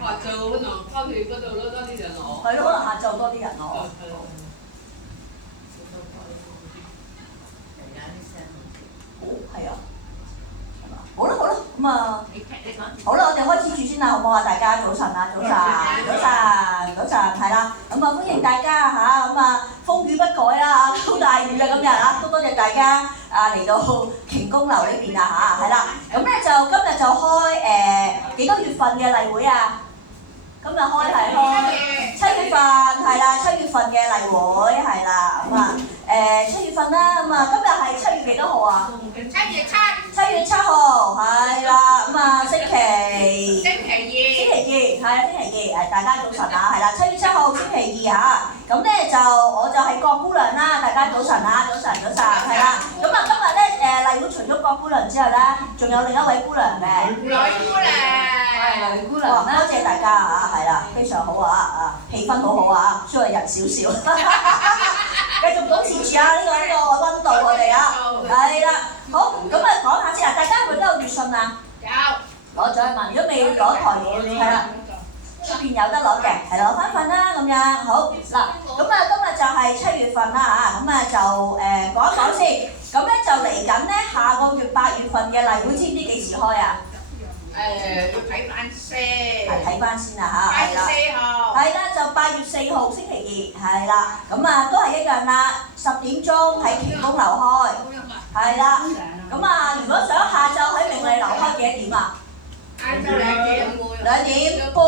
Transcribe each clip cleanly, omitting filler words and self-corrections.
下晝可能翻去嗰度攞多啲人攞。係咯，可能下晝多啲人攞。好係啊，係嘛？好啦好啦，咁啊，好啦，我哋開始住先啦，好唔好啊？大家早晨啊，早晨，係啦，咁啊歡迎大家嚇，咁啊風雨不改啦嚇，好大雨啊今日啊，都多謝大家嚟到瓊宮樓呢邊啊嚇，係啦，咁咧就今日就開幾多月份嘅例會啊？今日開7月份，係啦，7月份嘅例會係啦，咁啊7月份啦，咁啊今日係7月幾多號啊？7月7號係啦，咁啊星期二係啊星期二，大家早晨啊，係啦，7月7號星期二嚇，咁咧就我就係郭姑娘啦，大家早晨啊，早晨係啦，咁啊今日咧例會除咗郭姑娘之後咧，仲有另一位姑娘嘅。女姑娘啦，多謝大家啊，係啦，非常好啊，氣氛好好啊，雖然人少少，繼續保持住啊呢個溫度我哋啊，係啦，好，咁啊講下先啊，大家係咪都有月信啊？有。攞咗去嘛？如果未攞台嘢，係啦，出邊有得攞嘅，係攞翻份啦咁樣，好嗱，咁啊今日就係7月份啦嚇，咁啊就講一講先，咁咧就嚟緊咧下個月8月份嘅例會，知唔知幾時開啊？要睇翻先。係睇翻先啊嚇，係啦。8月4號。係啦，就8月4號星期2，係啦，咁啊都係一樣啦，10點鐘喺瓊宮樓開，係啦，咁啊如果想下晝喺明麗樓開幾多點啊？晏晝2點半。2點半，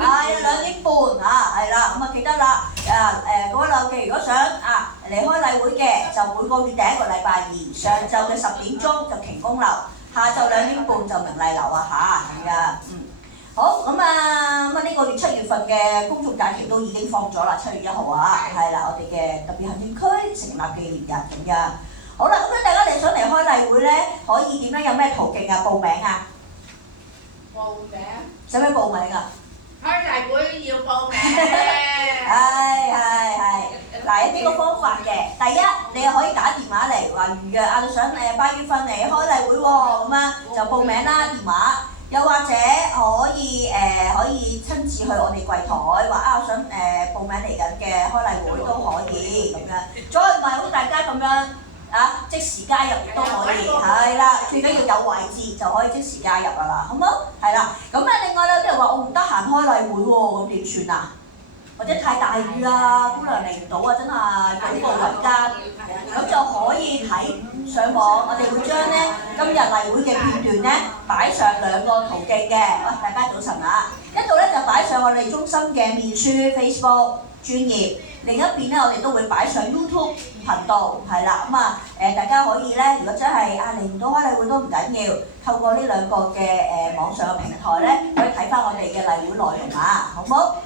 係2點半嚇，係啦，咁啊記得啦，各位老記，如果想嚟開例會嘅，就每個月第一個禮拜二上晝嘅10點鐘就瓊宮樓。下晝2點半就明麗樓啊嚇，係啊，好咁啊呢個月7月份嘅公眾假期都已經放咗啦，7月1號啊，係啦，我哋嘅特別行政區成立紀念日咁樣。好啦，咁咧大家你想嚟開例會咧，可以點樣？有咩途徑啊？報名啊？報名。使唔使報名啊？開例會要報名。係。嗱，有幾個方法嘅。第一，你可以打電話嚟話預約你想8月份嚟開例會喎，咁啊就報名啦電話。又或者可以親自去我哋櫃台話我想報名嚟緊嘅開例會都可以咁樣。再唔係好似大家咁樣即時加入都可以，係啦，最緊要有位置就可以即時加入啦，好唔好？係啦，咁另外有啲人話我唔得閒開例會喎，咁點算啊？或者太大雨啊，姑娘嚟唔到啊，真係舉步維艱，咁就可以睇上網，我哋會將咧今日例會嘅片段咧擺上2個途徑嘅。喂，大家早晨啊！一度咧就擺上我哋中心嘅面書 Facebook 專頁，另一邊咧我哋都會擺上 YouTube 頻道，係啦，咁大家可以咧，如果真係嚟唔到開例會都唔緊要，透過呢2個嘅網上嘅平台咧，可以睇翻我哋嘅例會內容啊，好唔好？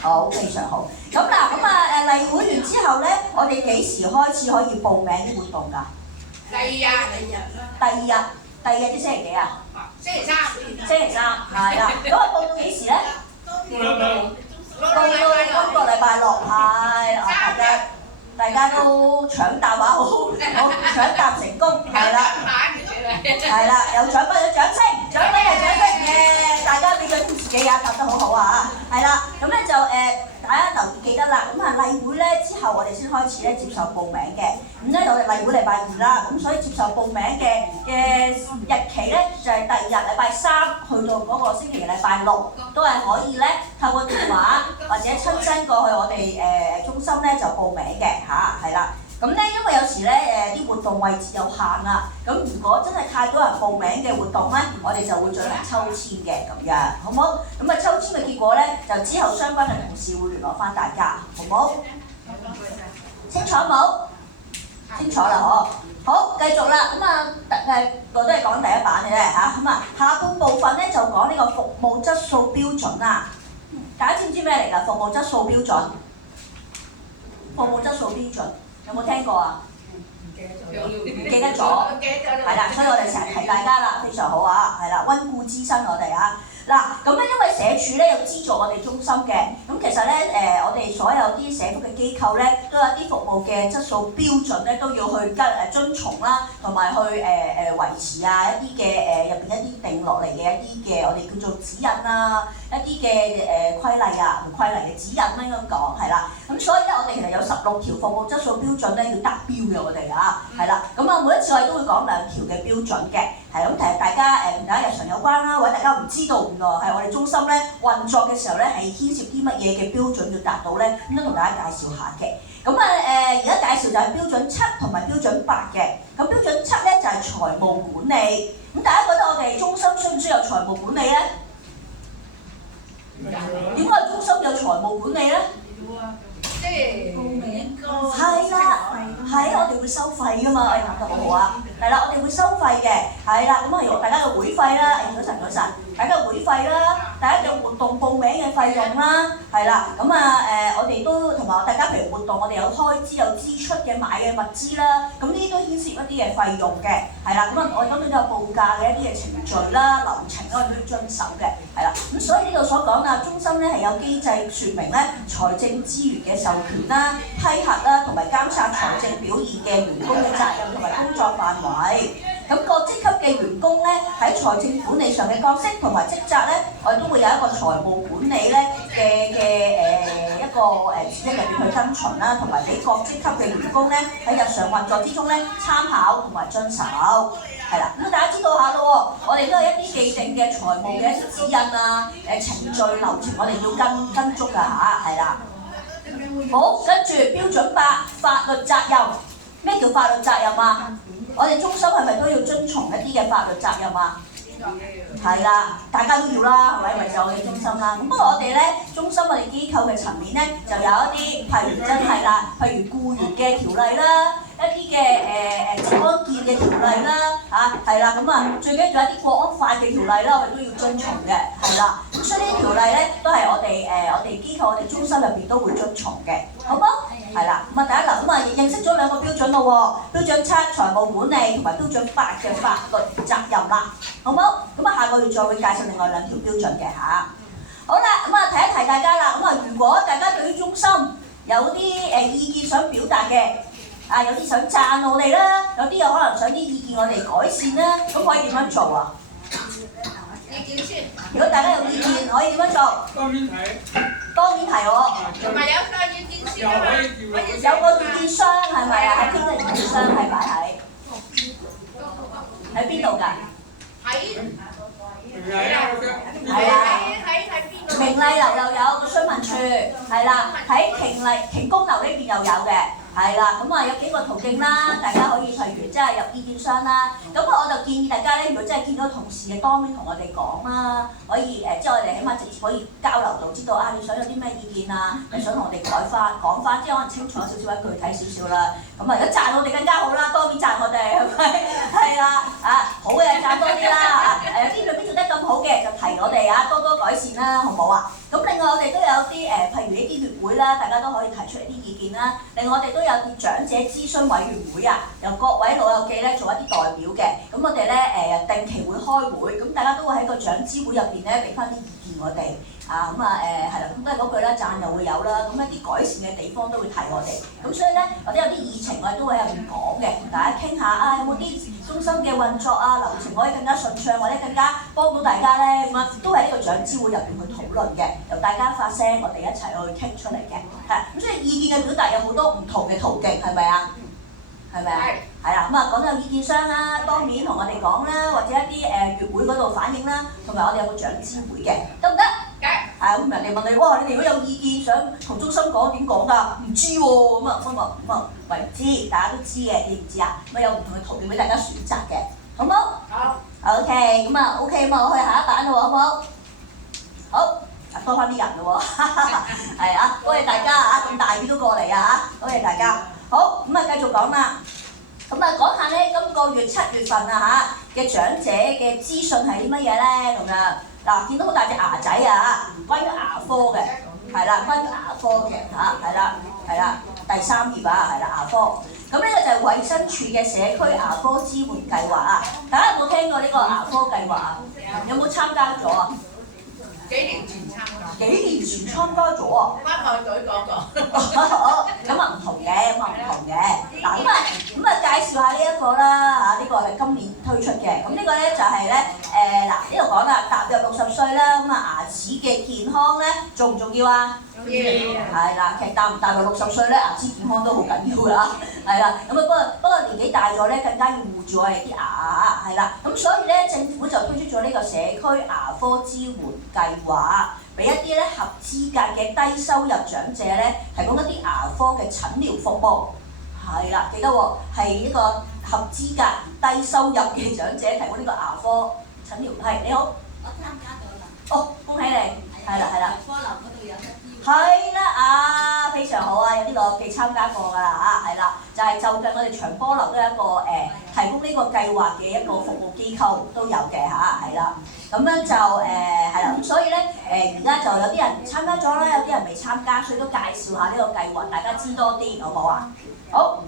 好，非常好。咁例會完之後咧，我哋幾時開始可以報名啲活動㗎？第二日即星期幾啊？星期3。係啦。咁報到幾時咧？報到今個禮拜6，係大家都搶答好搶答成功，係啦，有獎品有掌聲，獎品係掌聲嘅，大家俾掌聲自己答得好好啊嚇，係啦，咁咧就大家留意記得啦，咁例會咧之後我哋先開始咧接受報名嘅，咁咧我哋例會禮拜2啦，咁所以接受報名嘅日期咧就係第2日禮拜3去到嗰個星期禮拜6，都係可以咧透過電話或者親身過去我哋中心咧就報名嘅嚇，係啦。咁咧，因為有時咧啲活動位置有限啦，咁如果真係太多人報名嘅活動咧，我哋就會進行抽籤嘅咁樣，好唔好？咁抽籤嘅結果咧，就之後相關嘅同事會聯絡翻大家，好唔好？清楚冇？清楚啦，好，繼續啦。我都係講第一版嘅啫嚇。下半部分咧就講呢個服務質素標準啦。大家知唔知咩嚟㗎？服務質素標準。服務質素標準。有冇聽過啊？唔記得咗，係啦，所以我哋成日提大家啦，非常好啊，係啦，溫故知新我哋啊。嗱，咁咧因為社署咧有資助我哋中心嘅，咁咁其實咧我哋所有啲社福嘅機構咧，都有啲服務嘅質素標準咧，都要去遵從啦，同埋去維持啊一啲嘅入邊一啲定落嚟嘅一啲嘅我哋叫做指引啊，一啲嘅規例啊，唔規例嘅指引咧咁講係啦。咁所以咧，我哋其實有16條服務質素標準咧要達標嘅，我哋係啦。咁啊，每一次我哋都會講2條嘅標準嘅，係咁。其實大家同大家日常有關啦，或者大家唔知道原來係我哋中心咧運作嘅時候咧係牽涉啲乜嘢嘅標準要達到咧，咁都同大家介紹下嘅。咁啊而家介紹就係標準7同埋標準8嘅。咁標準7咧就係財務管理。咁大家覺得我哋中心需唔需要有財務管理咧？點解中心有財務管理咧？即係報名個係啦，係我哋會收費噶嘛，答得好好啊！係啦，我哋會收費嘅，係啦，咁係大家嘅會費啦，早晨，大家嘅會費啦，大家嘅活動報名嘅費用啦，係啦，咁我哋都同埋大家譬如活動，我哋有開支有支出嘅買嘅物資啦，咁呢啲都牽涉一啲嘅費用嘅，係啦，咁我哋當然都有報價嘅一啲嘅程序啦、流程啦，我哋都要遵守嘅，係啦，咁所以呢度所講啊，中心咧係有機制説明咧財政資源嘅授權啦、批核啦，同埋監察財政表現嘅員工嘅責任同埋工作範圍。咁各職級嘅員工咧喺財政管理上嘅角色同埋職責咧，我哋都會有一個財務管理咧嘅一個指引入邊去跟循啦，同埋俾各職級嘅員工咧喺日常運作之中咧參考同埋遵守。係啦，咁大家知道下咯喎，我哋都有一啲既定嘅財務嘅一啲指引啊、程序流程，我哋要跟足㗎嚇，係啦。好，跟住標準8法律責任。咩叫法律責任啊？我哋中心係咪都要遵從一啲嘅法律責任啊？係啦，大家都要啦，係咪？為咗我哋中心啦。咁不過我哋咧，中心我哋機構嘅層面咧，就有一啲譬如真係啦，譬如僱員嘅條例啦，一啲嘅職安健嘅條例啦，係啦，咁啊最緊要有一啲國安法嘅條例啦，我哋都要遵從嘅，係啦。咁所以呢啲條例咧，都係我哋機構我哋中心入邊都會遵從嘅，好唔好？係啦，咁啊第一咁啊認識咗2個標準咯喎，標準7財務管理同埋標準8嘅法律責任啦，好唔好？咁啊下個月再會介紹另外2條標準嘅嚇。好啦，咁啊提一提大家啦，咁啊如果大家對於中心有啲意見想表達嘅，有啲想讚我哋啦，有啲有可能想啲意見我哋改善啦，咁可以點樣做啊？意見先。如果大家有意見，可以點樣做？當面提我。同埋有個意見先啊嘛，有個意見箱係咪啊？喺邊個意見箱係擺喺邊度㗎？喺邊度？明麗樓又有個詢問處，係啦，喺瓊宮樓呢邊又有嘅。係啦，咁有幾個途徑啦，大家可以譬如即係入意見箱啦。咁我就建議大家咧，如果真係見到同事嘅當面同我哋講啦，可以即係我哋起碼直接可以交流到，知道你想有啲咩意見啊，你想同我哋講翻，即係可能清楚少少，具體少少啦。咁如果讚我哋更加好啦，當面讚我哋係咪？係啦，好嘅讚多啲啦，有啲未必做得咁好嘅就提我哋多多改善啦，好唔好啊？咁另外我哋都有啲譬如呢啲月會啦，大家都可以提出一啲意見啦。另外我哋都有啲長者諮詢委員會由各位老友記咧做一啲代表嘅。咁我哋咧定期會開會，咁大家都會喺個長諮會入邊咧俾翻啲意見我哋。係啦，咁都係嗰句啦，讚又會有啦，咁一啲改善嘅地方都會提我哋。咁所以咧，或者有啲議程我哋都會喺入邊講嘅，同大家傾下有冇啲中心嘅運作流程可以更加順暢，或者更加幫到大家咧，咁都喺呢個長諮會入邊去討論嘅，由大家發聲，我哋一齊去傾出嚟嘅。咁所以意見嘅表達有好多唔同嘅途徑，係咪啊？係咪啊？係啦，講到有意見箱啦，當面同我哋講啦，或者一啲月會嗰度反映啦，同埋我哋有個長諮會嘅，得唔得？咁人哋問你，哇！你哋如果有意見想同中心講點講㗎？唔知喎，唔知，大家都知嘅，知唔知啊？有唔同嘅途徑俾大家選擇嘅，好唔好？好。OK，咁OK，我去下一版咯，好唔好？好，多翻啲人咯喎，係多謝大家咁大雨都過嚟多謝大家。好，繼續講啦。講下咧，今個月7月份嘅長者嘅資訊係啲乜嘢咧？咁樣嗱，見到好大隻牙仔關於牙科嘅，係啦，關於牙科嘅係啦，第3頁係啦，牙科。咁呢個就係衛生署嘅社區牙科支援計劃大家有冇聽過呢個牙科計劃有冇參加咗啊？幾年前參加。幾年前參加咗啊！關愛隊嗰個。咁啊唔同嘅，嗱咁啊介紹下呢一個啦嚇，呢個係今年推出嘅。咁呢個咧就係咧嗱呢度講啦，踏入60歲啦，咁啊牙齒嘅健康咧重唔重要啊？重要。係啦，其實踏入60歲咧，牙齒健康都好緊要㗎啦，係啦。咁啊不過年紀大咗咧，更加要護住我哋啲牙係啦。咁所以咧，政府就推出咗呢個社區牙科支援計劃。俾一啲咧合資格嘅低收入長者咧，提供一啲牙科嘅診療服務，係啦，記得喎，係一個合資格低收入嘅長者提供呢個牙科診療。係你好，我參加咗啦。哦，恭喜你，係啦，科樓嗰度有得醫。係啦啊，非常好啊！有呢個記參加過㗎啦嚇，係啦，就係就近我哋長波樓都有一個提供呢個計劃嘅一個服務機構都有嘅嚇，係啦。咁樣就係啦，咁所以咧而家就有啲人參加咗啦，有啲人未參加，所以都介紹下呢個計劃，大家知多啲好唔好啊？好，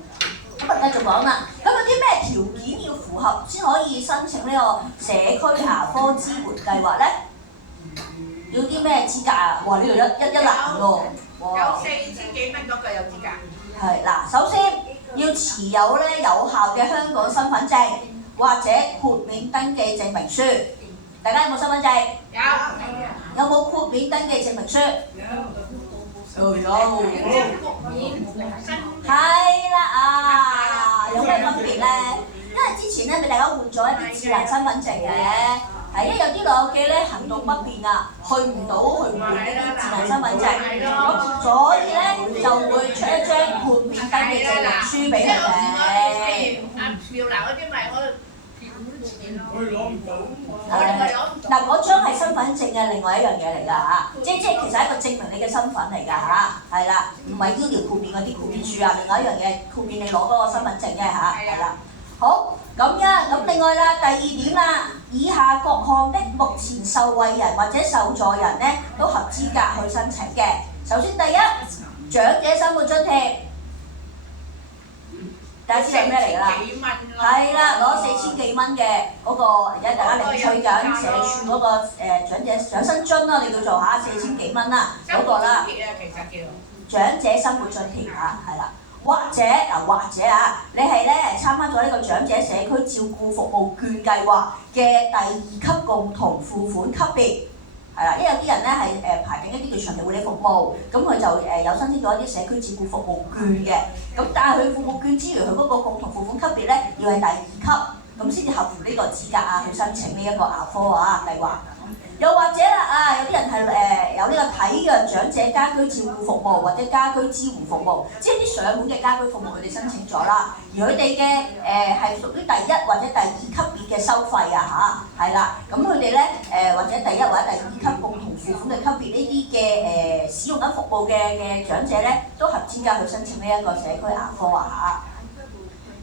咁啊繼續講啦。咁有啲咩條件要符合先可以申請呢個社區牙科支援計劃咧？要啲咩資格啊？哇！呢度一欄喎，哇！有4000幾蚊嗰個有資格。係嗱，首先要持有咧有效嘅香港身份證或者豁免登記證明書。大家有冇身份證？有。有冇豁免登記證明書？有。係啦啊！有咩分別咧？因為之前咧俾大家換咗一啲智能身份證嘅，係因為有啲老友記咧行動不便啊，去唔到去換呢啲智能身份證，咁所以咧就會出一張豁免登記證明書俾佢哋。苗南嗰啲咪佢攞唔到。嗱，嗰張係身份證嘅另外一樣嘢嚟㗎嚇，即其實係一個證明你嘅身份嚟㗎嚇，係啦，唔係醫療豁免嗰啲豁免書啊，另外一樣嘢豁免你攞嗰個身份證嘅嚇，係啦。好，咁另外啦，第二點啦，以下各項的目前受惠人或者受助人咧都合資格去申請嘅。首先第一，長者生活津貼。大家知道咩嚟㗎啦？係啦，攞4000幾蚊嘅嗰個，而家大家領取緊社署嗰個長生津啦，你叫做嚇4000幾蚊啦，嗰個啦。長者生活津貼嚇，係啦。或者你係咧參加咗呢個長者社區照顧服務券計劃嘅第2級共同付款級別。係啦，因為有啲人咧係排緊一啲叫長期護理服務，咁佢就有申請咗一啲社區照顧服務券嘅，咁但係佢服務券之餘，佢嗰個共同付款級別咧要係第2級，咁先至合乎呢個資格啊去申請呢一個牙科啊計劃。又或者啦有啲人係有呢個體弱長者家居照顧服務或者家居支援服務，即係啲上門嘅家居服務佢哋申請咗啦，而佢哋嘅係屬於第1或者第2級別嘅收費啊嚇，係啦，咁佢哋咧或者第1或者第2級共同付款嘅級別呢啲嘅使用緊服務嘅長者咧，都合資格去申請呢一個社區牙科啊嚇。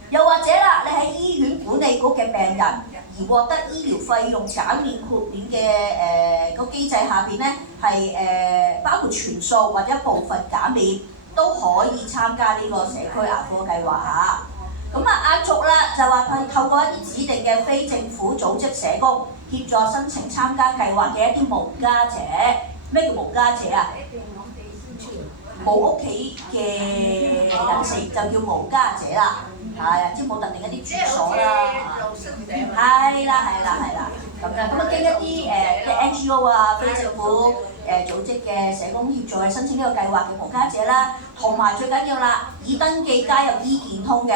又或者啦，你喺醫院管理局嘅病人而獲得醫療費用減免豁免嘅個機制下邊咧，係包括全數或者部分減免都可以參加呢個社區牙科計劃嚇。咁阿族啦就話透過一啲指定嘅非政府組織社工協助申請參加計劃嘅一啲無家者。咩叫無家者啊？冇屋企嘅人士就叫無家者啦。係啊，即係冇特定一啲住所啦，係啦，咁啊經一啲嘅 NGO 啊、非政府組織嘅社工協助去申請呢個計劃嘅無家者啦，同埋最緊要啦，已登記加入醫健通嘅，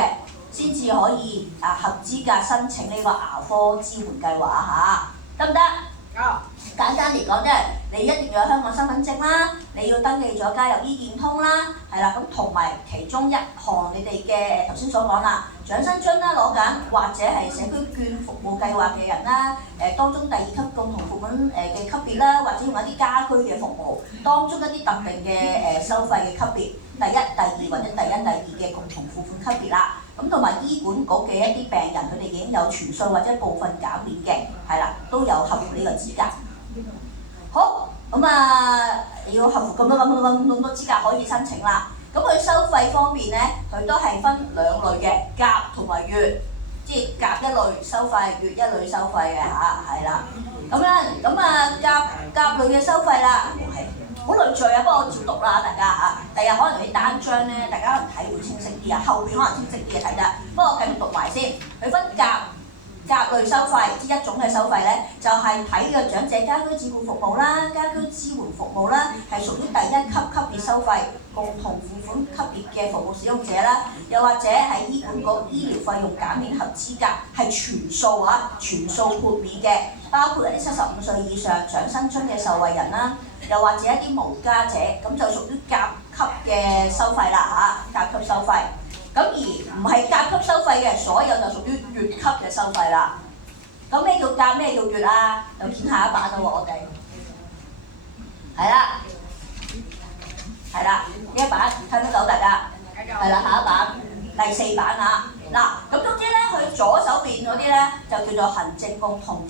先至可以合資格申請呢個牙科支援計劃嚇，得唔得？簡單嚟講，即係你一定要有香港身份證啦，你要登記咗加入醫健通啦，係啦，咁同埋其中一項你哋嘅頭先所講啦，長生津啦攞緊，或者係社區券服務計劃嘅人啦，當中第2級共同付款嘅級別啦，或者用一啲家居嘅服務，當中一啲特定嘅收費嘅級別，第1、第2或者第1、第2嘅共同付款級別啦。咁同埋醫管局嘅一啲病人，佢哋已經有全數或者部分減免嘅，係啦，都有合乎呢個資格。好，咁要合乎咁多資格可以申請啦。咁佢收費方面咧，佢都係分2類嘅，甲同埋乙，即係甲一類收費，乙一類收費嘅嚇，係啦。咁甲類嘅收費啦，序啊，不過我照讀啦，大家嚇。第日可能啲單張咧，大家可能睇會清晰啲啊，後邊可能清晰啲嘅睇得。不過我繼續讀埋先，佢分甲類收費，之一種嘅收費咧，就係睇呢個長者家居照顧服務啦、家居支援服務啦，係屬於第一級別收費，共同付款級別嘅服務使用者啦，又或者係醫管局醫療費用減免合資格，係全數豁免嘅，包括一啲75歲以上長生津嘅受惠人啦，又或者一啲無家者，咁就屬於甲級嘅收費啦嚇，甲級收費。咁而唔係甲級收費嘅，所有就屬於乙級嘅收費啦。咁咩叫甲，咩叫乙啊？又見下一版啦喎，我哋係啦，呢一版睇唔睇到大家？係啦，下一版第4版啊。嗱，咁總之咧，佢左手邊嗰啲咧就叫做行政共付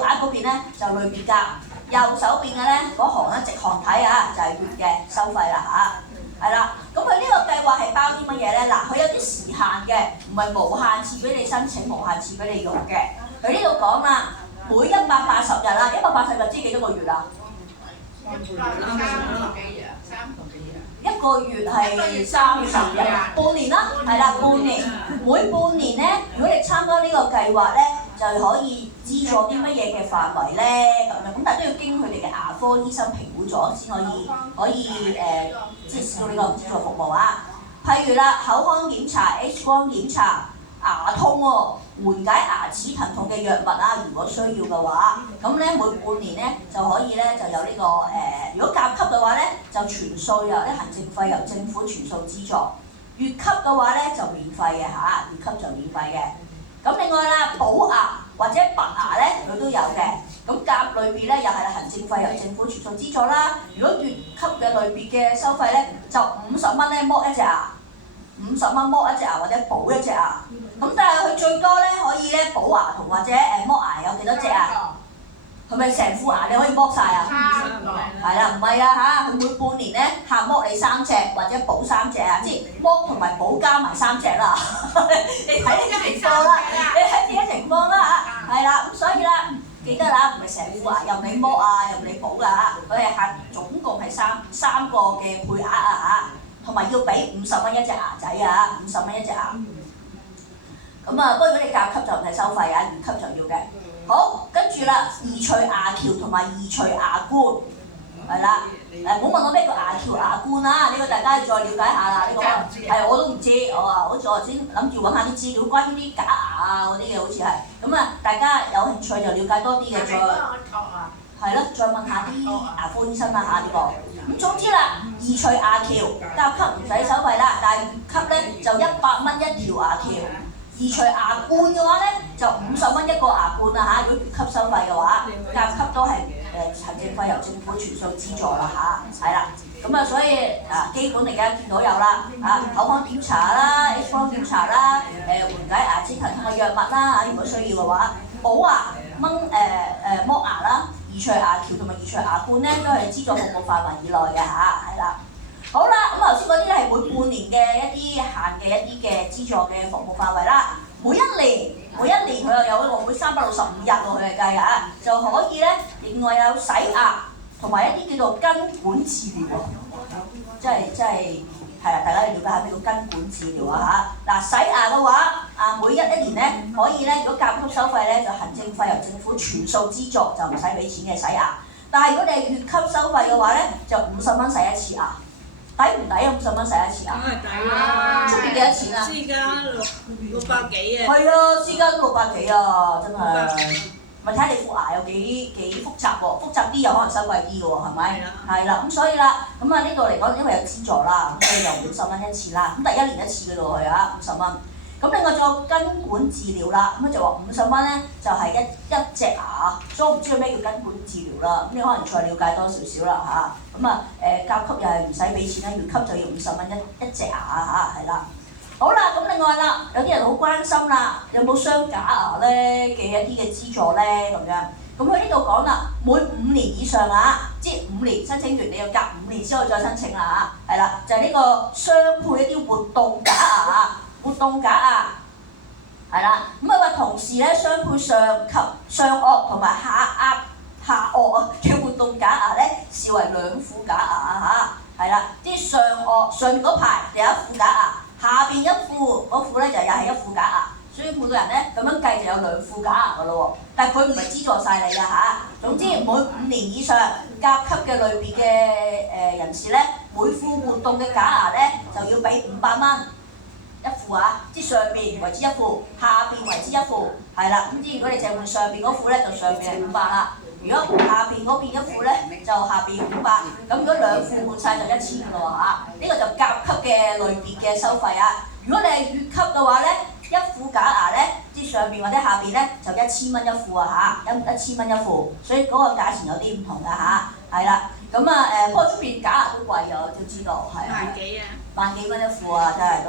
額嗰邊咧就類別甲，右手邊嘅咧嗰行咧直行睇啊，就係乙嘅收費啦嚇。係啦，咁佢呢個計劃係包啲乜嘢咧？嗱，佢有啲時限嘅，唔係無限次俾你申請，無限次俾你用嘅。佢呢度講啦，每180日啦，180日知幾多個月啊？1個月係30日，半年啦，係啦，半年。每半年咧，如果你參加呢個計劃咧，就可以資助啲乜嘢嘅範圍咧？咁樣，咁但係都要經佢哋嘅牙科醫生評估咗先可以即係使用呢個資助服務啊。譬如啦，口腔檢查、X 光檢查、牙痛喎，緩解牙齒疼痛嘅藥物啊，如果需要嘅話，咁咧每半年咧就可以咧就有呢個如果甲級嘅話咧就全數有啲行政費由政府全數資助，乙級嘅話咧就免費嘅嚇，乙級就免費嘅。咁另外啦，補牙或者拔牙咧佢都有嘅。咁甲類別咧又係行政費由政府全數資助啦。如果乙級嘅類別嘅收費咧就50蚊咧剝一隻牙，50蚊剝一隻牙或者補一隻牙。咁但係佢最多咧可以咧補牙同或者剝牙有幾多隻啊？係咪成副牙你可以剝晒啊？係啦，唔係啊嚇，佢每半年咧限剝你3隻或者補3隻啊，即係剝同埋補加埋3隻啦。你睇呢啲情況啦，你睇自己情況啦嚇，係啦，咁所以啦，記得啦，唔係成副牙任你剝啊，任你補㗎嚇，佢係限總共係三個嘅配額啊嚇，同埋要俾50蚊一隻牙仔啊，50蚊一隻牙。咁啊，不過如果你甲級就唔係收費啊，乙級就要嘅。好，跟住啦，移除牙橋同埋移除牙冠，係啦。唔好問我咩叫牙橋牙冠啦，呢個大家要再了解下啦。呢個係我都唔知，我好似我頭先諗住揾下啲資料關於啲假牙啊嗰啲嘅，好似係。咁啊，大家有興趣就了解多啲嘅，係咯，再問下啲牙科醫生啦嚇呢個。咁總之啦，移除牙橋，甲級唔使收費啦，但係乙級咧就100蚊一條牙橋。移除牙冠嘅話咧，就50蚊一個牙冠啦嚇。如果乙級收費嘅話，甲級都係行政費由政府全數資助啦嚇，係啦。咁啊，所以基本嚟講見到有啦口腔檢查啦、X 光檢查啦、緩解牙齒疼痛嘅藥物啦嚇，如果需要嘅話，補牙、剝牙啦、移除牙橋同埋移除牙冠咧，都係資助服務範圍以內嘅嚇，係啦。好啦，咁頭先嗰啲咧係每半年嘅一啲限嘅一啲嘅資助嘅服務範圍啦。每一年佢又有一個每365日喎，佢係計啊，就可以咧另外有洗牙同埋一啲叫做根管治療喎，即係係啊，大家要了解下咩叫根管治療啊嚇。嗱，洗牙嘅話每一年咧可以咧，如果甲級收費咧就行政費由政府全數資助，就唔使俾錢嘅洗牙。但係如果你係乙級收費嘅話咧，就50蚊洗一次牙。抵唔抵啊？50蚊洗一次啊！梗係抵啦！出邊幾多錢啊？私家600幾啊！係啊，私家都600幾啊，真係。咪睇你副牙有幾複雜喎，複雜啲又可能收貴啲嘅喎，係咪？係啦，咁所以啦，咁啊呢度嚟講，因為有資助啦，咁所以就50蚊一次啦。咁第1年一次嘅咯，佢啊50蚊。咁另外仲有根管治療啦，咁就話50蚊咧就係一隻牙，所以我唔知道咩叫根管治療啦。咁你可能再了解多少少啦嚇。咁甲級又係唔使俾錢啦，乙級就要50蚊一隻牙嚇，係啦。好啦，咁另外啦，有啲人好關心啦，有冇雙假牙咧嘅一啲嘅資助咧咁樣。咁佢呢度講啦，每5年以上即係5年申請完，你要隔5年先可以再申請啦嚇，係啦，就係呢個雙配一啲活動假牙。活動假牙係啦，咁話同時咧雙配上及上顎同埋下下顎嘅活動假牙咧，視為兩副假牙嚇，係啦，即係上面嗰排就有一副假牙，下邊一副嗰副咧就又係一副假牙，所以每個人咧咁樣計就有兩副假牙噶咯喎。但係佢唔係資助晒你㗎嚇。總之每5年以上甲級嘅類別嘅人士咧，每副活動嘅假牙咧就要俾500蚊一副啊，即係上邊為之一副，下邊為之一副，係啦。咁如果你淨換上邊嗰副咧，就上邊係500啦。如果下邊嗰邊一副咧，就下邊500。咁如果2副換晒就1000㗎喎嚇。呢個就甲級嘅類別嘅收費啊。如果你係乙級嘅話咧，一副假牙咧，即係上邊或者下邊咧，就1000蚊一副啊嚇，1000蚊一副，所以嗰個價錢有啲唔同㗎嚇，係啦。咁啊不過出邊假牙都貴啊，我都知道係啊。萬幾啊？萬幾蚊一副啊，真係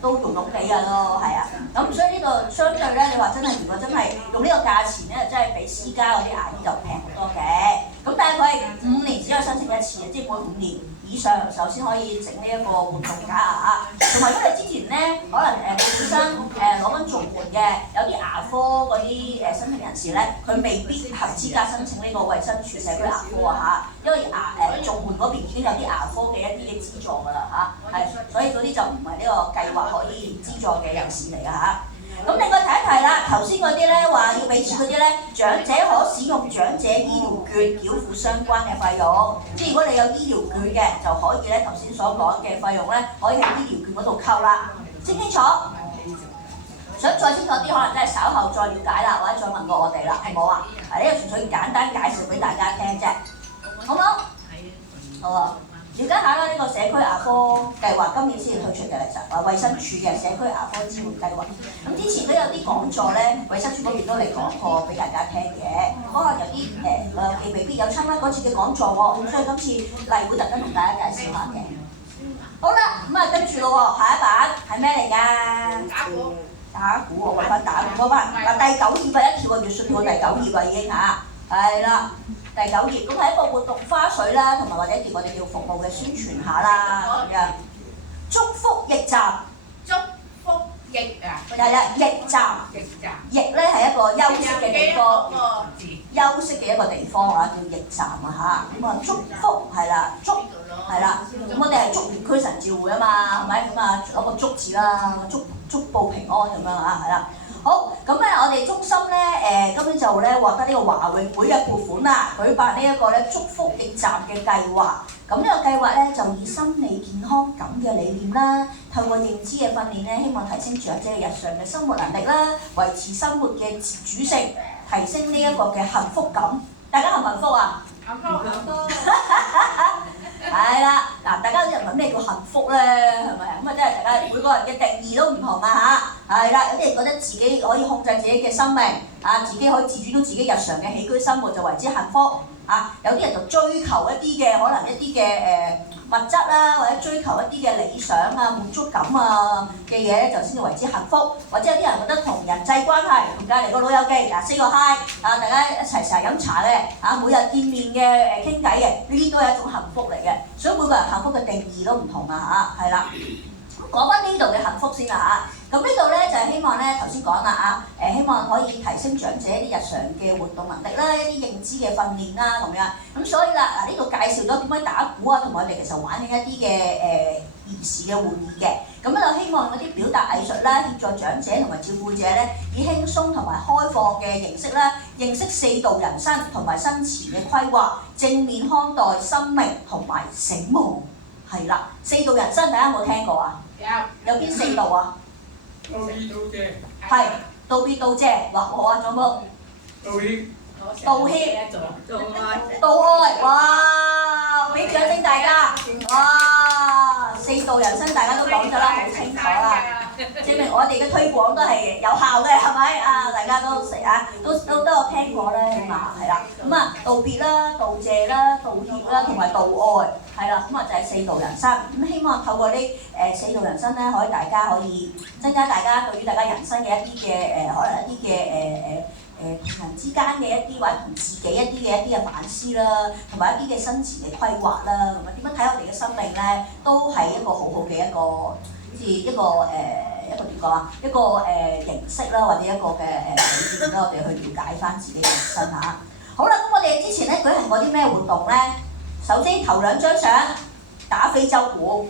都用地啊咯，係啊。咁所以呢度相對咧，你話真係如果真係用呢個價錢咧，真係比私家嗰啲牙醫就平好多嘅。咁但係佢係5年只可以申請一次，即係每5年以上首先可以整呢一個活動假牙。同埋因為之前咧，可能你本身攞緊綜援嘅，有啲牙科嗰啲申請人士咧，佢未必合資格申請呢個衛生署社區牙科啊嚇，因為綜援嗰邊已經有啲牙科嘅一啲嘅資助㗎啦嚇，係，所以嗰啲就唔係呢個計劃可以資助嘅人士嚟㗎嚇。咁另外提一提啦，頭先嗰啲咧話要俾錢嗰啲咧，長者可使用長者醫療券繳付相關嘅費用，即係如果你有醫療券嘅，就可以咧頭先所講嘅費用咧，可以喺醫療券嗰度扣啦。清唔清楚？想再清楚啲，可能真係稍後再了解啦，或者再問過我哋啦，好唔好啊？呢個純粹簡單介紹俾大家聽啫，好唔好？好啊。了解下啦，呢個社區牙科計劃今年先至推出嘅，其實衛生署嘅社區牙科支援計劃。咁之前都有啲講座咧，衛生署嗰邊都嚟講過俾大家聽嘅。可能有啲你未必有參加嗰次嘅講座喎，咁所以今次例會特登同大家介紹下嘅。好啦，咁啊跟住咯喎，下一版係咩嚟㗎？打鼓。打鼓我揾翻打鼓嗰班，嗱第9頁啊，一跳過月信過第9頁啊已經嚇，係啦。第9頁，咁係一個活動花絮啦，同埋或者叫我哋叫服務嘅宣傳下啦咁樣。祝福驛站，祝福驛啊！係啦，驛站。驛站。驛咧係一個休息嘅地方，休息嘅一個地方啊，叫驛站啊嚇。咁啊祝福係啦，祝係啦。咁我哋係祝願區神召會啊嘛，係咪？咁啊有個祝字啦，祝報平安咁樣啊，係啦。好，咁咧我哋中心咧今年就咧獲得呢個華永會嘅撥款啦，舉辦呢一個咧祝福驛站嘅計劃。咁呢個計劃咧就以心理健康感嘅理念啦，透過認知嘅訓練咧，希望提升長者嘅日常嘅生活能力啦，維持生活嘅自主性，提升呢一個嘅幸福感。大家幸唔幸福啊？幸福。係啦，嗱，大家有啲人問咩叫幸福咧？係咪啊？咁啊，即係大家每個人嘅定義都唔同啊嚇。係啦，有啲人覺得自己可以控制自己嘅生命，啊，自己可以自主到自己日常嘅起居生活就為之幸福。啊，有啲人就追求一啲嘅可能一啲嘅物質啦，或者追求一啲嘅理想啊、滿足感啊嘅嘢咧，就先至為之幸福。或者有啲人覺得同人際關係，同隔離個老友記say 個 hi，啊，大家一齊成日飲茶嘅，啊，每日見面嘅傾偈嘅，呢啲都係一種幸福嚟嘅。所以每個人幸福嘅定義都唔同啊嚇，係啦。講翻呢度嘅幸福先啦嚇，咁呢度咧就係希望咧頭先講啦啊，希望可以提升長者一啲日常嘅活動能力啦，一啲認知嘅訓練啦咁樣。咁所以啦嗱，呢度介紹咗點樣打鼓啊，同埋我哋其實玩緊一啲嘅兒時嘅玩意嘅。咁咧就希望嗰啲表達藝術啦，協助長者同埋照顧者咧，以輕鬆同埋開放嘅形式啦，認識4度人生同埋生前嘅規劃，正面看待生命同埋死亡。係啦，4度人生大家有冇聽過啊？有邊4度啊？道義道謝。係道別道謝，哇好啊，仲有冇？道歉。道歉。道愛。道愛，哇！俾掌聲大家，哇！4度人生大家都講咗啦，好清楚啦，證明我哋嘅推廣都係有效嘅，係咪啊？大家都食啊，都有聽過啦，起碼係啦。咁啊，道別啦、道謝啦、道歉啦，同埋道愛，係啦。咁啊就係4度人生。咁希望透過呢4度人生咧，大家可以增加大家對於大家人生嘅一啲嘅可能一啲嘅同人之間嘅一啲或者同自己一啲嘅反思啦，同埋一啲嘅生前嘅規劃啦，咁啊點樣睇我哋嘅生命咧，都係一個好好嘅一個，好似一個點講啊，一個形式啦，或者一個嘅理念啦，我哋去了解翻自己嘅人生嚇。好啦，咁我哋之前咧舉行過啲咩活動咧？首先頭兩張相打非洲鼓。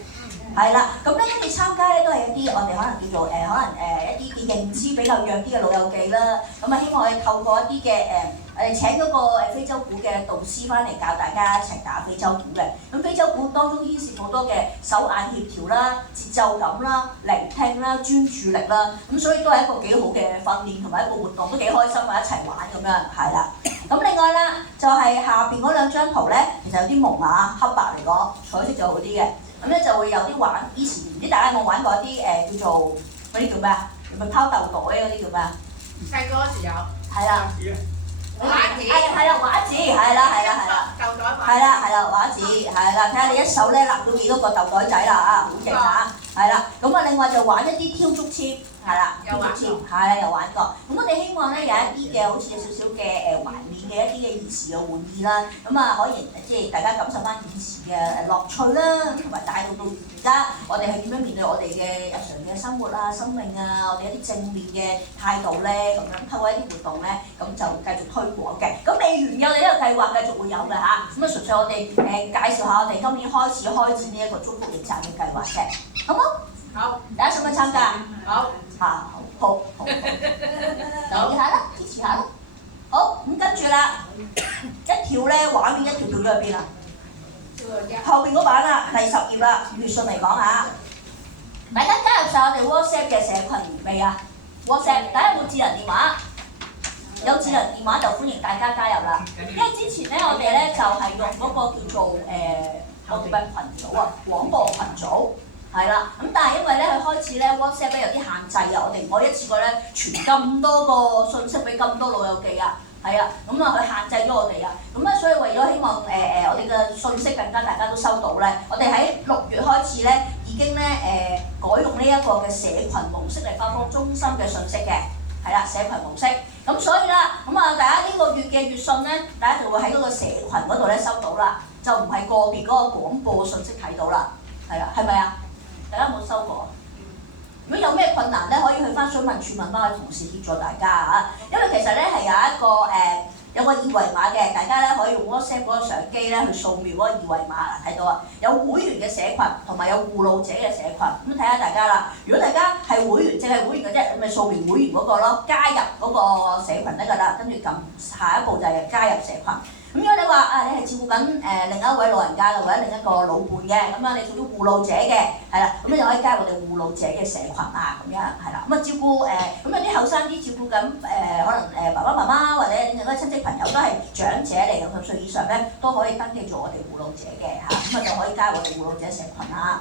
係啦，咁咧跟住參加咧都係一啲我哋可能叫做一啲嘅認知比較弱啲嘅老友記啦，咁啊希望我哋透過一啲嘅我哋請嗰個非洲鼓嘅導師翻嚟教大家一齊打非洲鼓嘅。咁非洲鼓當中牽涉好多嘅手眼協調啦、節奏感啦、聆聽啦、專注力啦，咁所以都係一個幾好嘅訓練同埋一個活動，都幾開心啊！一齊玩咁樣，係啦。咁另外啦，就係下邊嗰兩張圖咧，其實有啲朦啊，黑白嚟講，彩色就好啲嘅。咁咧就會有啲玩，以前唔知大家有冇玩過一啲叫做嗰啲叫咩啊？係咪拋豆袋嗰啲叫咩啊？細個嗰時有。係啦。畫紙。係啦，畫紙，係啦。豆袋畫。係啦，畫紙，係啦，睇下你一手咧揦到幾多個豆袋仔啦啊，好勁啊！係啦，咁啊另外就玩一啲挑竹籤，係啦，挑竹籤，係啦，有玩過。咁我哋希望咧有一啲嘅好似有少少嘅懷念嘅一啲嘅兒時嘅玩意啦，咁啊可以即係大家感受翻兒時嘅樂趣啦，同埋帶到而家我哋係點樣面對我哋嘅日常嘅生活啊、生命啊，我哋一啲正面嘅態度咧，咁樣透過一啲活動咧，咁就繼續推廣嘅。咁未完嘅我哋呢個計劃繼續會有嘅嚇，咁啊純粹我哋介紹下我哋今年開始開展呢一個祝福影集嘅計劃嘅，好冇？好。大家想唔想參加？好。好。留意下啦，支持下啦。好，咁跟住啦，一條咧畫面一條跳咗去邊啊？後邊嗰版啦，第10頁啦，粵信嚟講下。大家加入晒我哋 WhatsApp 嘅社群未啊 ？WhatsApp，大家有冇智能電話？有智能電話就歡迎大家加入啦。因為之前咧，我哋咧就係用嗰個叫做我哋嘅群組啊，廣播群組。係啦，咁但係因為咧佢開始咧 WhatsApp 咧有啲限制啊，我哋唔可以一次過咧傳咁多個信息俾咁多老友記啊，係啊，咁啊佢限制咗我哋啊，咁咧所以為咗希望我哋嘅信息更加大家都收到咧，我哋喺6月開始咧已經咧改用呢一個嘅社群模式嚟發放中心嘅信息嘅，係啦，社群模式，咁所以啦，咁啊大家呢個月嘅月訊咧，大家就會喺嗰個社群嗰度咧收到啦，就唔係個別嗰個廣播信息睇到啦，係啦，係咪啊？大家有冇收過？如果有咩困難咧，可以去翻詢問處問翻我同事協助大家啊！因為其實咧係有個二維碼嘅，大家咧可以用 WhatsApp 嗰個相機咧去掃描嗰個二維碼嗱，睇到啊，有會員嘅社群同埋有護老者嘅社群，咁睇下大家啦。如果大家係會員，淨係會員嘅啫，咁咪掃描會員嗰個咯，加入嗰個社群得㗎啦，跟住撳下一步就係加入社群。咁如果你話你係照顧緊另一位老人家嘅，或者另一個老伴嘅，咁啊你屬於護老者嘅，係啦，咁你就可以加入我哋護老者嘅社群啊，咁樣係啦，咁啊照顧咁有啲後生啲照顧緊可能爸爸媽媽或者另外嗰啲親戚朋友都係長者嚟嘅，60歲以上咧都可以登記做我哋護老者嘅嚇，咁啊就可以加入我哋護老者社群啦。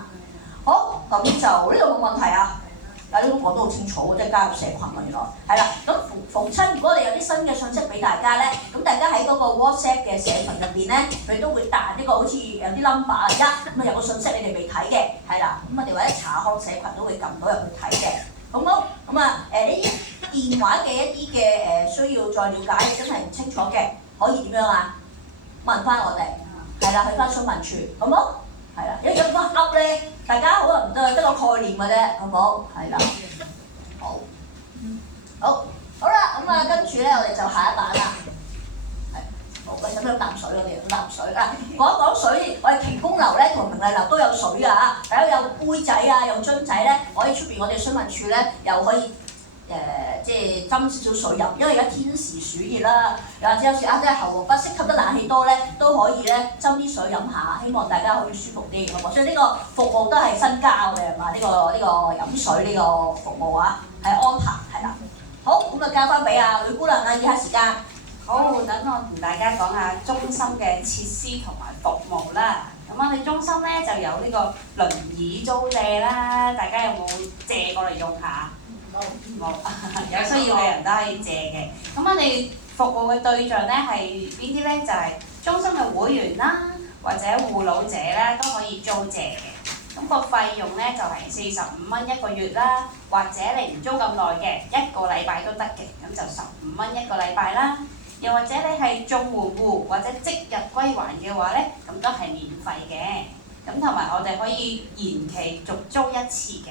好，咁就呢度冇問題啊。呢都講得好清楚，即係加入社群喎，原來係啦。咁逢親，如果我哋有啲新嘅信息俾大家咧，咁大家喺嗰個 WhatsApp 嘅社群入邊咧，佢都會彈一個好似有啲 number 咁啊有個信息你哋未睇嘅，係啦。咁我哋或者查看社群都會撳到入去睇嘅，好唔好？咁啊呢啲電話嘅一啲嘅需要再了解，真係唔清楚嘅，可以點樣啊？問翻我哋，係啦，去翻詢問處，好唔好？係啦，一有個噏咧，大家可能得個概念嘅啫，好唔好？係啦，好啦，咁啊跟住咧，我哋就下一版啦。係，好，我使唔使飲啖水？我哋飲啖水啦。講一講水，我哋瓊宮樓咧同明麗樓都有水㗎嚇，大家有杯仔啊，有樽仔咧，可以出邊我哋詢問處咧又可以。即係斟少少水飲，因為而家天時暑熱啦，又或者有時即係喉嚨不適吸得冷氣多咧，都可以咧斟啲水飲下，希望大家可以舒服啲，好冇？所以呢個服務都係新加我哋係嘛？呢個飲水呢個服務啊，係安排係啦。好，咁啊交翻俾阿女姑娘啦，以下時間。好，等我同大家講下中心嘅設施同埋服務啦。咁我哋中心咧就有呢個輪椅租借啦，大家有冇借過嚟用下？冇，有需要嘅人都可以借嘅。咁我哋服務嘅對象咧係邊啲咧？就係中心嘅會員啦，或者護老者咧都可以租借嘅。咁個費用咧就係45蚊一個月啦，或者你唔租咁耐嘅，1個禮拜都得嘅，咁就15蚊一個禮拜啦。又或者你係綜援戶或者即日歸還嘅話咧，咁都係免費嘅。咁同埋我哋可以延期續租1次嘅。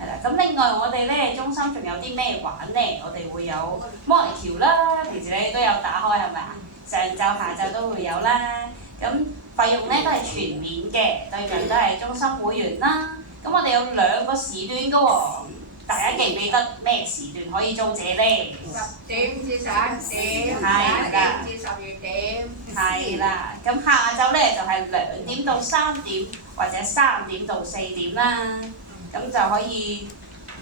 係啦，咁另外我哋咧中心仲有啲咩玩咧？我哋會有摩尼橋啦，平時你都有打開係咪啊？上晝下晝都會有啦。咁費用咧都係全免嘅，對象都係中心會員啦。咁我哋有2個時段㗎喎，大家記唔記得咩時段可以租借咧10點至11點係啦，11點至12點。係啦，咁下晝咧就係2點到3點，或者3點到4點啦。咁就可以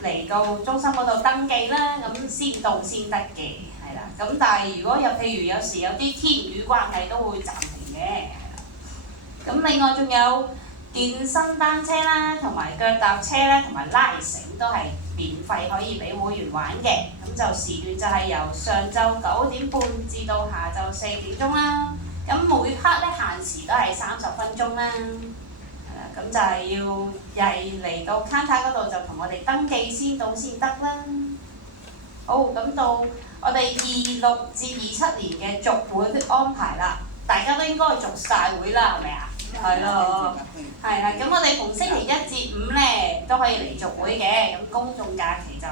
嚟到中心嗰度登記啦，咁先到先得嘅，係啦。咁但係如果譬如有時有啲天雨關係都會暫停嘅，係啦。咁另外仲有健身單車啦，同埋腳踏車啦，同埋拉繩都係免費可以俾會員玩嘅。咁就時段就係由上晝9點半至到下晝4點鐘啦。咁每 part 咧限時都係30分鐘啦。咁就係又係嚟到 counter 嗰度就同我哋登記先到先得啦。好，咁到我哋26至27年嘅續會安排啦，大家都應該續晒會啦，係咪啊？係咯，係啦。咁我哋逢星期1至5咧都可以嚟續會嘅，咁公眾假期就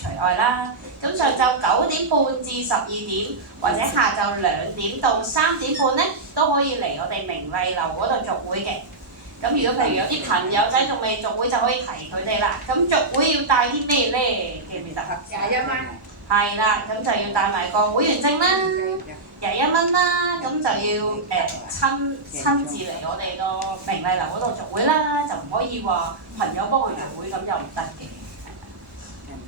除外啦。咁上晝9點半至12點，或者下晝2點到3點半咧，都可以嚟我哋明麗樓嗰度續會嘅。咁如果譬如有啲朋友仔仲未續會，就可以提佢哋啦。咁續會要帶啲咩咧？記唔記得21蚊。係啦，咁就要帶埋個會員證啦，21蚊啦。咁就要親自嚟我哋個明麗樓嗰度續會啦，就唔可以話朋友幫佢續會，咁就唔得嘅。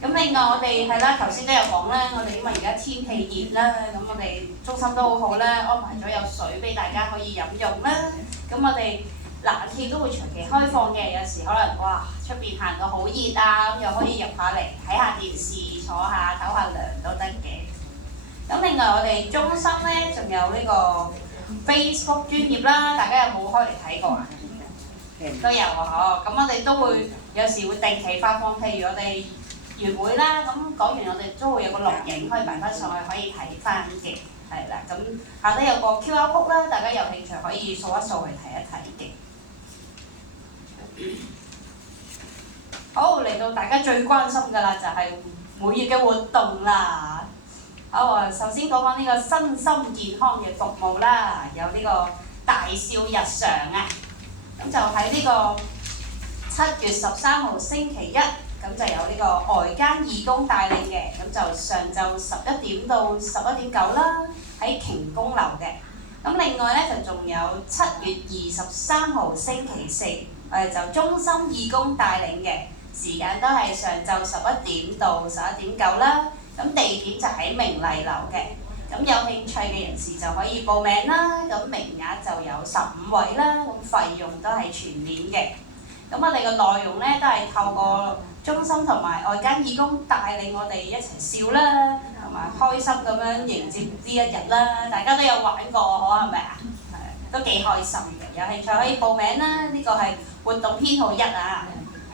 咁另外我哋係啦，頭先都有講啦，我哋因為而家天氣熱啦，咁我哋中心都好好啦，安排咗有水俾大家可以飲用啦。咁我哋冷氣都會長期開放嘅，有時可能哇出邊行到好熱啊，咁又可以入下嚟睇下電視，坐下唞下涼都得嘅。咁另外我哋中心咧仲有呢個 Facebook 專頁啦，大家有冇開嚟睇過啊？都有啊，咁我哋都會有時會定期發放，譬如我哋完會啦，咁講完我哋都會有個錄影可以擺翻上去，可以睇翻嘅，係啦。咁下底有個 QR code 啦，大家有興趣可以掃一掃去睇一睇嘅。好，嚟到大家最關心㗎啦，就係每月嘅活動啦。好啊，首先講講呢個身心健康嘅服務啦，有呢個大笑日常啊。咁就喺呢個7月13號星期一，咁就有呢個外間義工帶領嘅，咁就上晝11點到11點9啦，喺瓊宮樓嘅。咁另外咧就仲有7月23號星期四，我哋就中心義工帶領嘅，時間都係上晝11點到11點9啦。咁地點就喺明麗樓嘅。咁有興趣嘅人士就可以報名啦。咁名額就有15位啦。咁費用都係全免嘅。咁我哋嘅內容咧都係透過中心同埋外間義工帶領我哋一齊笑啦，同埋開心咁樣迎接呢一日啦。大家都有玩過，係咪啊？係，都幾開心嘅。有興趣可以報名啦。呢個係活動編號1啊。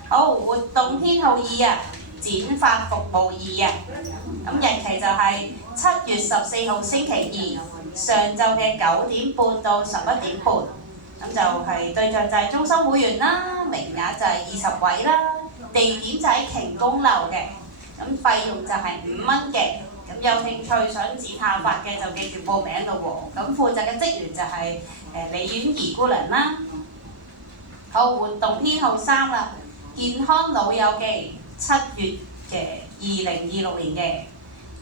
好，活動編號2啊，剪髮服務2啊。咁日期就係7月14號星期2，上晝嘅9點半到11點半。咁就係對象就係中心會員啦，名額就係20位啦，地點就喺瓊宮樓嘅。咁費用就係5蚊嘅。咁有興趣想剪下髮嘅就記住報名咯喎。咁負責嘅職員就係李婉儀姑娘啦。好，活動編號3啦，健康老友記7月嘅2026年嘅。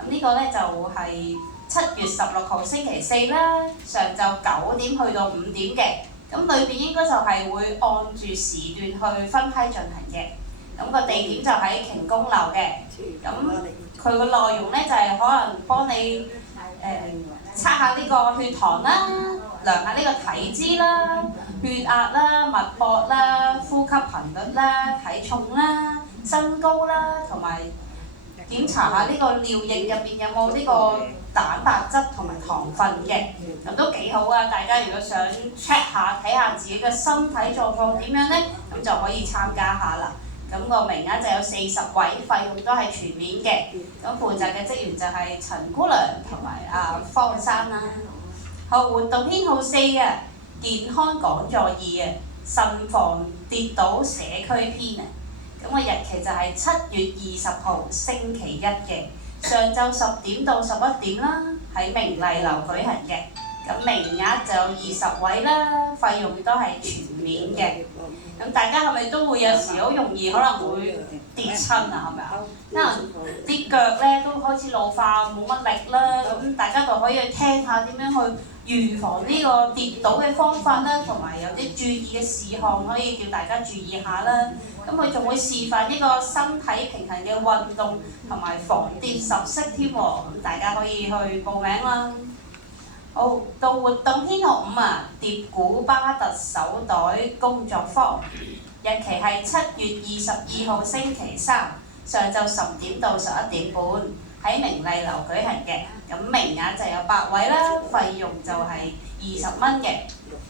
咁呢個咧就係7月16號星期四啦，上晝9點去到5點嘅。咁裏邊應該就係會按住時段去分批進行嘅。咁個地點就喺瓊宮樓嘅。咁佢個內容咧就係可能幫你測下呢個血糖啦，量下呢個體脂啦、血壓啦、脈搏啦、呼吸頻率啦、體重啦、身高啦，同埋檢查下呢個尿液入邊有冇呢個蛋白質同埋糖分嘅，咁都幾好啊！大家如果想 check 下睇下自己嘅身體狀況點樣呢，咁就可以參加下啦。咁個名額就有40位，費用都係全免嘅。咁負責嘅職員就係陳姑娘同埋方生啦。好，活動編號4啊，健康講座2啊，慎防跌倒社區篇啊。咁個日期就係7月20號星期一嘅。上晝10點到11點啦，喺明麗樓舉行嘅。咁名額就有20位啦，費用都係全免嘅。咁大家係咪都會有時好容易可能會跌親啊？係咪啊？可能啲腳咧都開始老化，冇乜力啦。咁大家就可以去聽下點樣去預防呢個跌倒嘅方法啦，同埋有啲注意嘅事項可以叫大家注意下啦。咁佢仲會示範呢個身體平衡嘅運動同埋防跌10式添喎，咁大家可以去報名啦。好，到活動編號5啊，疊古巴特手袋工作坊，日期係7月22號星期三，上晝10點到11點半，喺明麗樓舉行嘅。咁名額就有8位啦，費用就係20蚊嘅。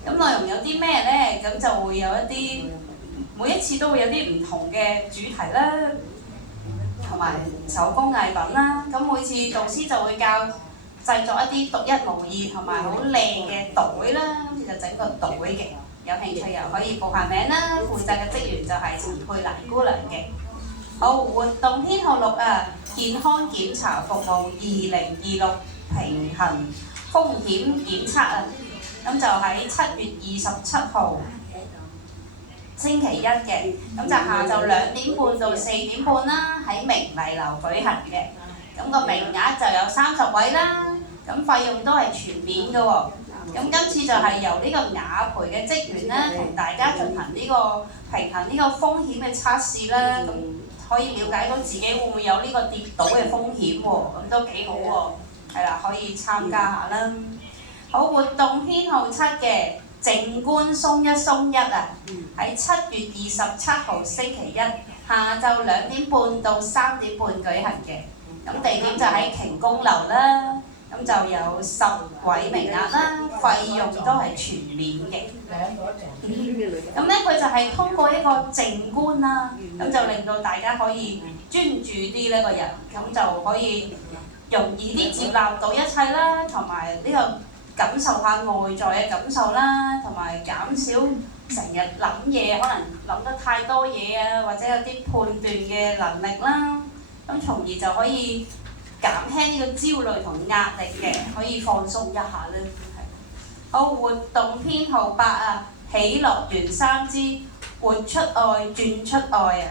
咁內容有啲咩呢？咁就會有一啲每一次都會有啲唔同嘅主題啦，同埋手工藝品啦。咁每次導師就會教製作一啲獨一無二同埋好靚嘅袋啦，今次就整個袋嘅，有興趣又可以報下名啦。負責嘅職員就係陳佩蘭姑娘嘅。好，活動編號6啊，健康檢查服務2026平衡風險檢測啊，咁就喺7月27號星期一嘅，咁就下晝2點半到4點半啦，喺明麗樓舉行嘅。咁個名額就有30位啦，咁費用都係全免嘅喎。咁今次就係由呢個雅培嘅職員咧，同大家進行呢個平衡呢個風險嘅測試啦，咁可以了解到自己會唔會有呢個跌倒嘅風險喎，咁都幾好喎，係啦，可以參加下啦。好，活動編號7嘅靜觀鬆一鬆一啊，喺7月27號星期一下晝2點半到3點半舉行嘅。咁地點就喺瓊宮樓啦，咁就有10位名額啦，費用都係全免嘅。咁咧佢就係通過一個靜觀啦，咁就令到大家可以專注啲呢個人，咁就可以容易啲接納到一切啦，同埋呢個感受下外在嘅感受啦，同埋減少成日諗嘢，可能諗得太多嘢啊，或者有啲判斷嘅能力啦。咁從而就可以減輕呢個焦慮同壓力嘅，可以放鬆一下啦。好，活動編號8啊，喜樂園3之活出愛轉出愛啊！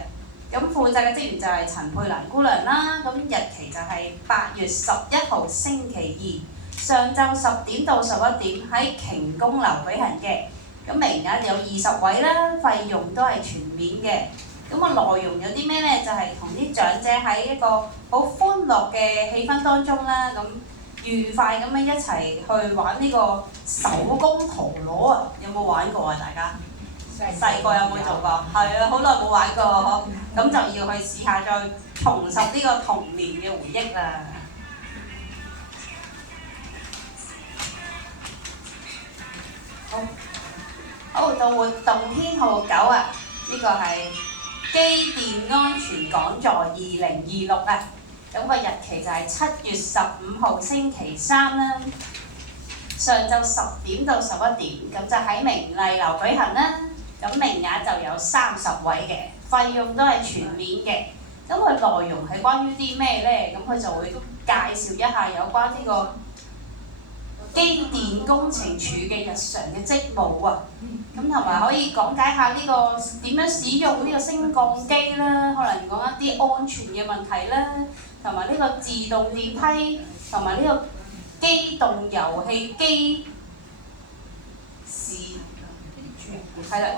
咁負責嘅職員就係陳佩蘭姑娘啦。咁日期就係8月11號星期2，上晝10點到11點喺瓊宮樓舉行嘅。咁名額有20位啦，費用都係全免嘅。咁個內容有啲咩呢？就係同啲長者喺一個好歡樂嘅氣氛當中啦，咁愉快咁樣一齊去玩呢個手工陀螺啊！有冇玩過啊？大家細個有冇做過？係啊，好耐冇玩過嗬。咁就要去試下，再重拾呢個童年嘅回憶啦。好，到活動編號9啊，呢個係機電安全講座2026啊，咁個日期就係7月15號星期3啦，上晝10點到11點，咁就喺明麗樓舉行啦。咁名額就有30位嘅，費用都係全免嘅。咁佢內容係關於啲咩呢？咁佢就會介紹一下有關呢個機電工程處嘅日常嘅職務啊，咁同埋可以講解下呢個點樣使用呢個升降機啦，可能講一啲安全嘅問題啦，同埋呢個自動電梯，同埋呢個機動遊戲機係啦，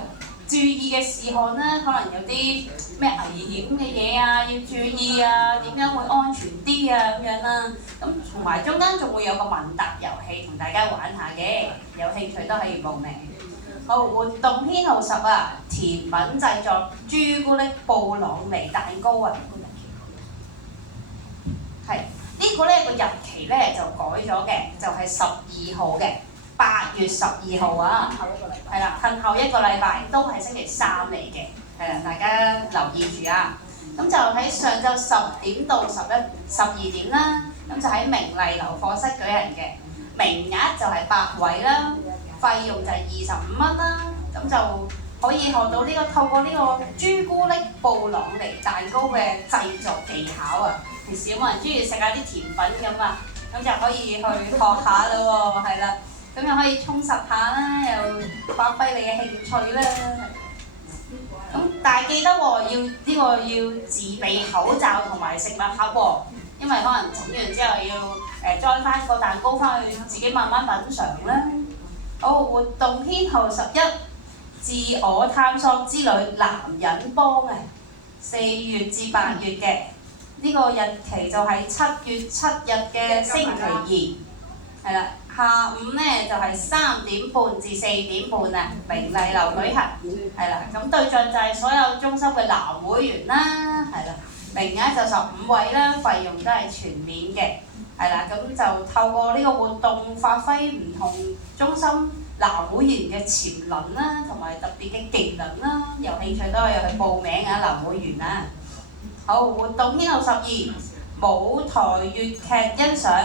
注意嘅事項啦，可能有啲咩危險嘅嘢啊，要注意啊，點樣會安全啲啊咁樣啦。咁同埋中間仲會有個問答遊戲同大家玩下嘅，有興趣都可以報名。好，活動編號10啊，甜品製作朱古力布朗尼蛋糕啊。係呢個咧個日期咧就改咗嘅，就係12號嘅。8月12號啊，係啦，褪後一個禮拜，都係星期3嚟嘅，係啦，大家留意住啊。咁就喺上晝10點到12點啦，咁就喺明麗樓課室舉行嘅，名額就係8位啦，費用就係25蚊啦，咁就可以學到呢個透過呢個朱古力布朗尼蛋糕嘅製作技巧啊。平時有冇人中意食下啲甜品咁啊？咁就可以去學下咯喎，係啦，咁又可以充實下啦，又發揮你嘅興趣啦。咁但係記得喎，要自備口罩同埋食物盒喎，因為可能整完之後要裝翻個蛋糕翻去自己慢慢品嘗啦。好，活動編號11，自我探索之旅男人幫啊，4月至8月嘅。呢個日期就係7月7日嘅星期2，係啦，下午咧就係3點半至4點半啊，明麗樓舉行，係啦，咁對象就係所有中心嘅男會員啦，係啦，名額就15位啦，費用都係全免嘅，係啦，咁就透過呢個活動發揮唔同中心男會員嘅潛能啦，同埋特別嘅技能啦，有興趣都可以去報名啊，男會員啊！好，活動編號12，舞台粵劇欣賞《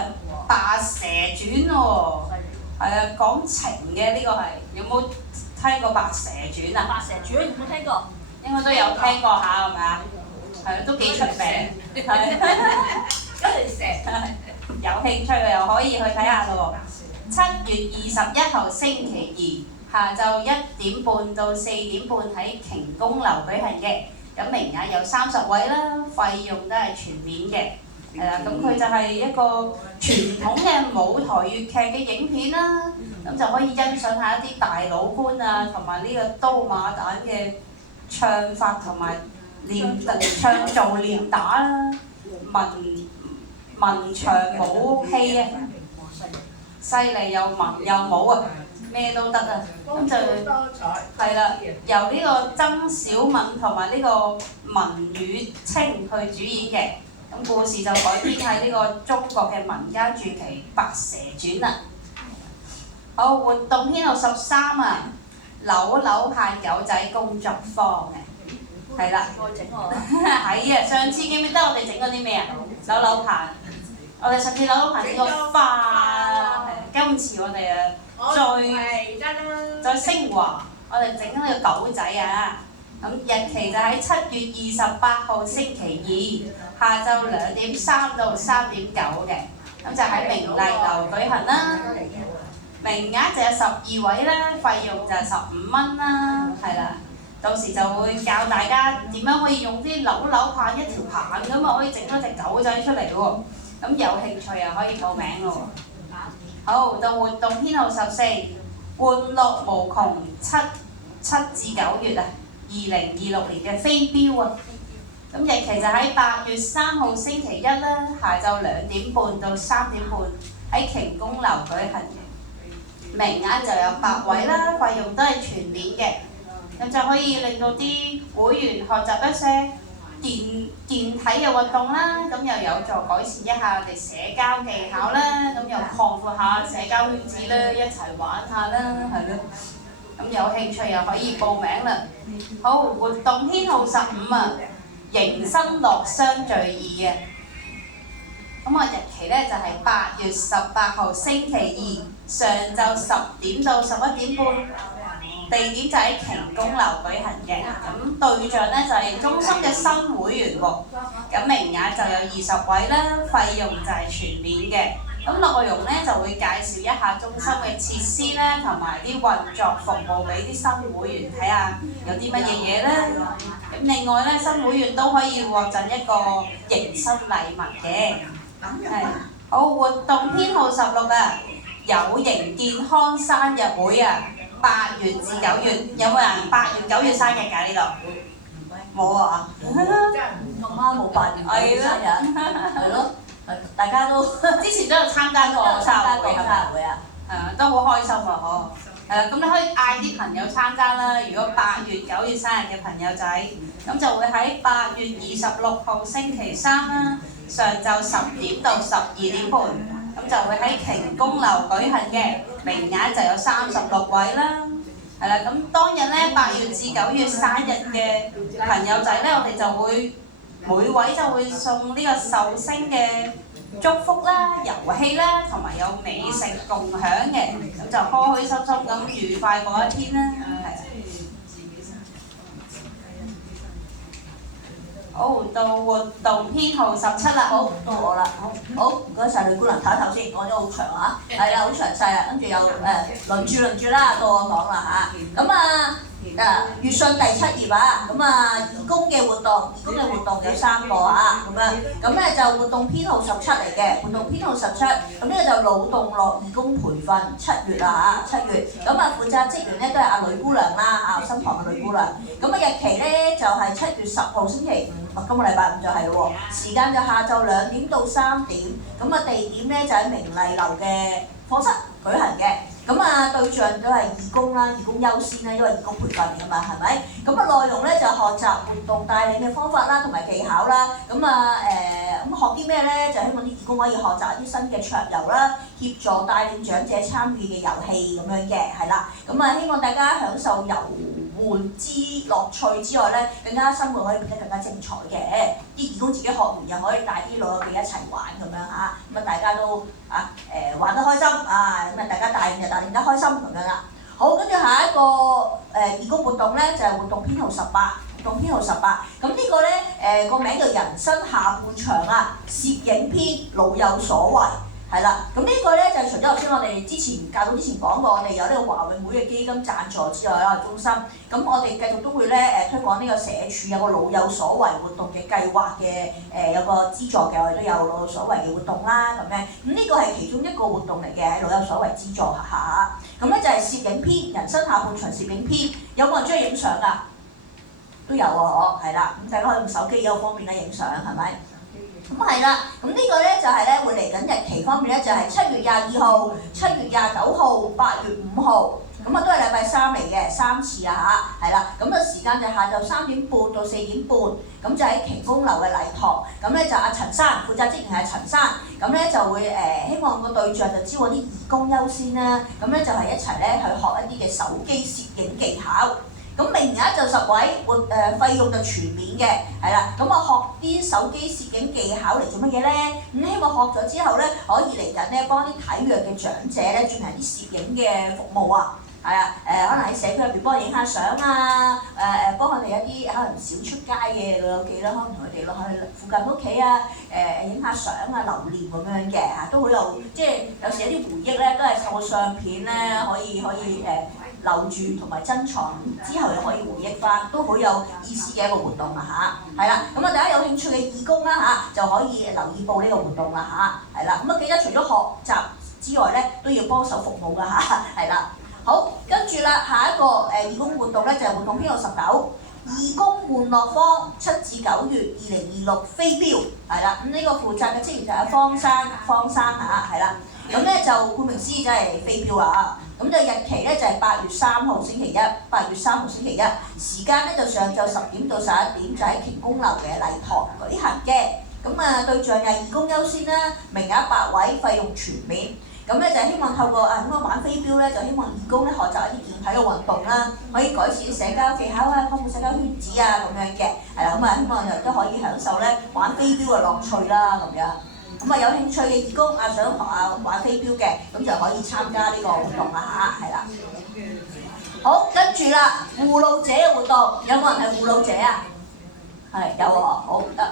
白蛇傳》喎，係啊，講情嘅呢個係，有冇聽過《白蛇傳》啊？白蛇傳有冇聽過？應該都有聽過下係咪啊？係啊，都幾出名，係。有興趣嘅又可以去睇下咯喎。7月21號星期2，下晝1點半到4點半喺瓊宮樓舉行嘅。咁名額有30位啦，費用都係全免嘅，係啦。咁佢就係一個傳統嘅舞台粵劇嘅影片啦，咁就可以欣賞下一啲大佬官啊，同埋呢個刀馬旦嘅唱法同埋唱做練打啦，文場武戲啊，犀利又文又武啊！咩都得啊，咁就係啦，由呢個曾小敏同埋呢個文宇清去主演嘅，咁故事就改編喺呢個中國嘅民間傳奇《白蛇傳》啦。好，活動編號13啊，扭扭棒狗仔工作坊嘅，係啦，再整我。係啊，上次記唔記得我哋整過啲咩啊？扭扭棒，我哋上次扭扭棒整個花啦，今次我哋再升華，我哋整呢個狗仔啊！咁日期就喺7月28號星期2，下晝2點3到3點9嘅，咁就喺明麗樓舉行啦。名額就有12位啦，費用就係15蚊啦，係啦。到時就會教大家點樣可以用啲扭扭棒一條棒咁啊，可以整咗隻狗仔出嚟喎。咁有興趣又可以報名咯喎。好，到活動編號14，玩樂無窮7至9月啊，2026年嘅飛鏢啊，咁日期就喺8月3號星期1啦，下晝2點半到3點半喺瓊宮樓舉行嘅，名額就有8位啦，費用都係全免嘅，咁就可以令到啲會員學習一些健體嘅運動啦，咁又有助改善一下我哋社交技巧啦，咁又擴闊下社交圈子啦，一齊玩下啦，係咯。咁有興趣又可以報名啦。好，活動編號15啊，迎新樂相聚2啊。咁我日期咧就係8月18號星期2，上晝10點到11點半。地點就喺瓊宮樓舉行嘅，咁對象咧就係中心嘅新會員喎，咁名額就有20位啦，費用就係全免嘅。咁內容咧就會介紹一下中心嘅設施啦，同埋啲運作服務俾啲新會員睇下有啲乜嘢嘢啦。咁另外咧，新會員都可以獲贈一個迎新禮物嘅。係，好，活動編號16啊，有型健康生日會啊！ 8月至9月，有冇人8月9月生日㗎呢度？冇啊！我媽冇8月9月生日，係咯，大家都之前都有參加過生日會啊，係啊，都好開心啊！嗬，係啦，咁你可以嗌啲朋友參加啦。如果8月9月生日嘅朋友仔，咁就會喺8月26號星期3啦，上晝10點到12點半。 咁就會喺瓊宮樓舉行嘅，名額就有36位啦。係啦，咁當日咧8月至9月生日嘅朋友仔咧，我哋就會每位就會送呢個壽星嘅祝福啦、遊戲啦，同埋有美食共享嘅，咁就開開心心咁愉快過一天啦。係啊。好，到活動編號17啦，好到我啦，好唔該晒，女姑娘唞一唞先，講咗好長啊，係啦，好詳細啊，跟住又輪住啦，到我講啦嚇，咁啊粵訊第7頁啊，咁啊義工嘅活動有3個啊，咁咧就活動編號17嚟嘅，活動編號17，咁呢個就勞動樂義工培訓7月啊嚇，7月，咁啊負責職員咧都係阿女姑娘啦，啊身旁嘅女姑娘，咁啊日期咧就係7月10號星期五，今個禮拜五就係咯喎，時間就下晝2點到3點，咁啊地點咧就喺明麗樓嘅課室舉行嘅。咁啊對象都係義工啦，義工優先啦，因為義工培訓嚟㗎嘛，係咪？咁啊內容咧就學習活動帶領嘅方法啦，同埋技巧啦。咁啊咁學啲咩咧？就希望啲義工可以學習一啲新嘅桌遊啦，協助帶領長者參與嘅遊戲咁樣嘅，係啦。咁啊希望大家享受遊玩之樂趣之外咧，更加生活可以變得更加精彩嘅。啲義工自己學完又可以帶啲老友記一齊玩咁樣嚇，咁啊大家都玩得開心啊，咁啊大家帶領就帶領得開心咁樣啦。好，跟住下一個義工活動咧就係活動編號18，活動編號18。咁呢個咧個名叫人生下半場啊，攝影篇老有所為。係啦，咁呢個咧就除咗頭先我哋之前教導之前講過，我哋有呢個華永會嘅基金贊助之外啦，中心，咁我哋繼續都會咧推廣呢個社署有個老有所為活動嘅計劃嘅有個資助嘅，我哋都有老有所為嘅活動啦咁樣，咁呢個係其中一個活動嚟嘅老有所為資助下，咁咧就係攝影篇，人生下半場攝影篇，有冇人中意影相㗎？都有喎，係啦，咁大家可以用手機有方便咧影相係咪？咁係啦，咁呢個咧就係咧會嚟緊日期方面咧就係7月22號、7月29號、8月5號，咁啊都係禮拜3嚟嘅3次啊嚇，係啦，咁啊時間就下晝3點半到4點半，咁就喺祈福樓嘅禮堂，咁咧就阿陳生負責職員係陳生，咁咧就會希望個對象就招我啲義工優先啦，咁咧就係一齊咧去學一啲嘅手機攝影技巧。咁名額就10位，費用就全免嘅，係啦。咁啊學啲手機攝影技巧嚟做乜嘢咧？咁希望學咗之後咧，可以嚟緊咧幫啲體弱嘅長者咧進行啲攝影嘅服務啊。係啊，可能喺社區入邊幫佢影下相啊，幫佢哋一啲可能少出街嘅老友記啦，可能同佢哋落去附近屋企啊，影下相啊，留念咁樣嘅嚇，都好有即係有時有啲回憶咧，都係透過相片咧可以留住同埋珍藏，之後又可以回憶翻，都好有意思嘅一個活動啦嚇，係啦，咁啊大家有興趣嘅義工啦嚇，就可以留意報呢個活動啦嚇，係啦，咁啊記得除咗學習之外咧，都要幫手服務噶嚇，係啦，好，跟住啦，下一個義工活動咧就係活動編號19，義工玩樂坊7至9月2026飛鏢，係啦，咁呢個負責嘅職員就係方生嚇，係啦，咁咧就顧名思義就係飛鏢啊。咁就日期咧就係8月3號星期一，8月3號星期一，時間咧就上晝10點到11點，就喺祈公樓嘅禮堂舉行嘅。咁啊對象係義工優先啦，名額8位，費用全免。咁咧就希望透過點樣玩飛鏢咧，就希望義工咧學習一啲健體嘅運動啦，可以改善啲社交技巧啊，擴闊社交圈子啊咁樣嘅。係啦，咁啊希望就都可以享受咧玩飛鏢嘅樂趣啦咁樣。咁啊有興趣嘅義工想學玩飛鏢嘅，咁就可以參加呢個活動啦嚇，係啦。好，跟住啦，護老者嘅活動，有冇人係護老者啊？係有喎，好得。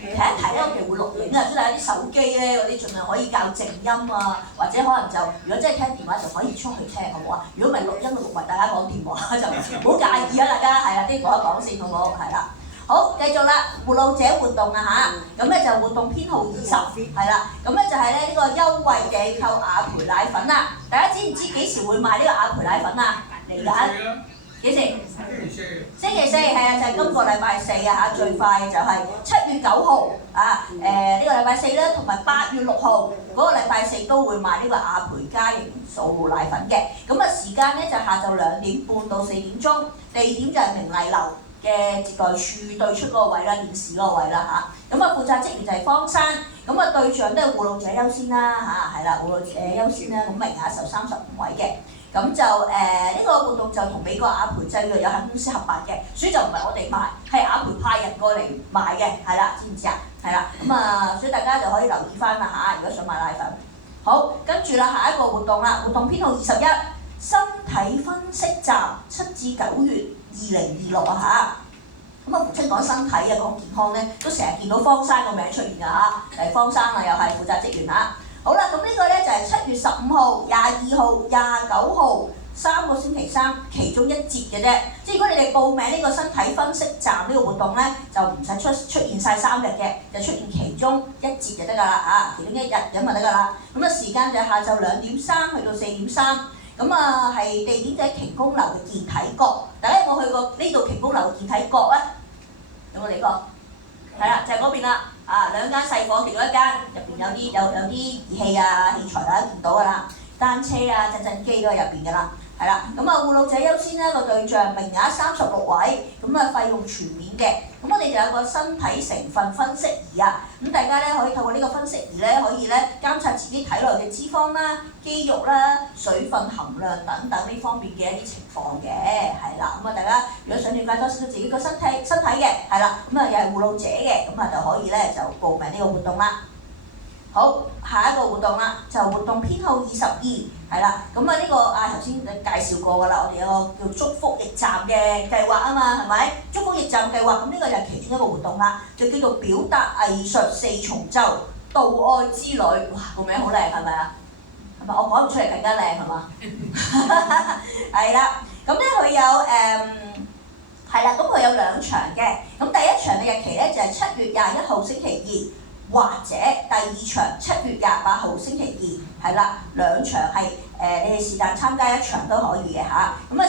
提一提咧，我哋會錄影啊，即係有啲手機咧嗰啲，盡量可以較靜音啊，或者可能就如果真係聽電話就可以出去聽，好唔好啊？如果唔係錄音錄埋大家講電話就唔好介意啊，大家係啦，啲講一講先好唔好？係啦。好，繼續啦，護老者活動啊嚇，咁咧就活動編號20，係啦，咁咧就係咧呢個優惠寄購雅培奶粉啦。大家知唔知幾時會賣呢個雅培奶粉啊？嚟緊幾時？星期四係啊，就係今個禮拜4啊嚇，最快就係7月9號啊，呢個禮拜4咧，同埋8月6號嗰個禮拜4都會賣呢個雅培家營素護奶粉嘅。咁啊時間咧就下晝2點半到4點鐘，地點就係明麗樓嘅接待處對出嗰個位啦，電視嗰個位啦嚇，咁啊負責職員就係方生，咁啊對象都係護老者優先啦嚇，係啦，護老者優先啦，咁名額就35位嘅，咁就呢個活動就同美國雅培製藥有限公司合辦嘅，所以就唔係我哋賣，係雅培派人過嚟賣嘅，係啦，知唔知啊？係啦，咁啊所以大家就可以留意翻啦嚇，如果想買奶粉。好，跟住啦，下一個活動啦，活動編號21，身體分析站7至9月2026啊咁啊，父親講身體啊，講健康咧，都成日見到方生個名出現㗎嚇，誒方生啊，又係負責職員嚇。好啦，咁呢個咧就係7月15號、22號、29號3個星期三其中一節嘅啫。即係如果你哋報名呢個身體分析站呢個活動咧，就唔使出現晒3日嘅，就出現其中一節就得㗎啦嚇，其中1日咁就得㗎啦。咁啊時間就係下晝2點3去到4點3。咁啊係地點就喺瓊宮樓嘅健體閣。大家有冇去過呢度瓊宮樓嘅健體閣啊？有冇嚟過？係啦，就係嗰邊啦。2間細房，其中1間入邊有啲儀器啊、器材啦，見到㗎啦。單車啊、震機都喺入邊㗎啦。係啦，咁啊護老者優先啦個對象，名額36位，咁啊費用全免嘅。咁我哋就有個身體成分分析儀啊，咁大家咧可以透過呢個分析儀咧，可以咧監察自己體內嘅脂肪啦、肌肉啦、水分含量等等呢方面嘅一啲情況嘅，係啦。咁啊大家如果想了解多少少自己個身體嘅，係啦，咁啊又係護老者嘅，咁啊就可以咧就報名呢個活動啦。好，下一個活動啦，就活動編號22，係啦，咁啊呢個頭先介紹過㗎啦，我哋有個叫祝福驛站嘅計劃啊嘛，係咪？祝福驛站計劃，咁呢個就係其中一個活動啦，就叫做表達藝術4重奏道愛之旅，哇個名好靚係咪啊？係咪？我講唔出嚟更加靚係嘛？係啦，咁咧佢有係啦，咁佢有2場嘅，咁第1場嘅日期咧就係7月21號星期2。或者第2場7月28號星期2，係啦，2場係你哋是但參加1場都可以嘅嚇。咁啊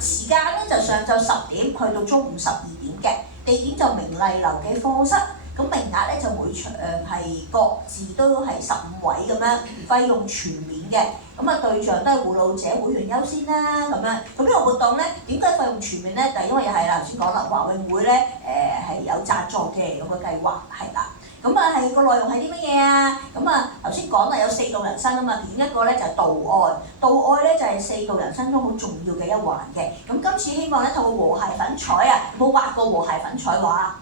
時間咧就上晝10點去到中午12點嘅，地點就明麗樓嘅課室。咁名額咧就每場係各自都係15位咁樣，費用全免嘅。咁啊對象都係護老者會員優先啦咁樣。咁呢個活動咧點解費用全免咧？就因為又係頭先講啦，華永會咧係有贊助嘅咁嘅計劃係啦。咁啊係個內容係啲乜嘢啊？咁啊頭先講啦，有4道人生啊嘛，其中一個咧就係道愛，道愛咧就係4道人生中好重要嘅一環嘅。咁今次希望咧透過和諧粉彩啊，有冇畫過和諧粉彩畫啊？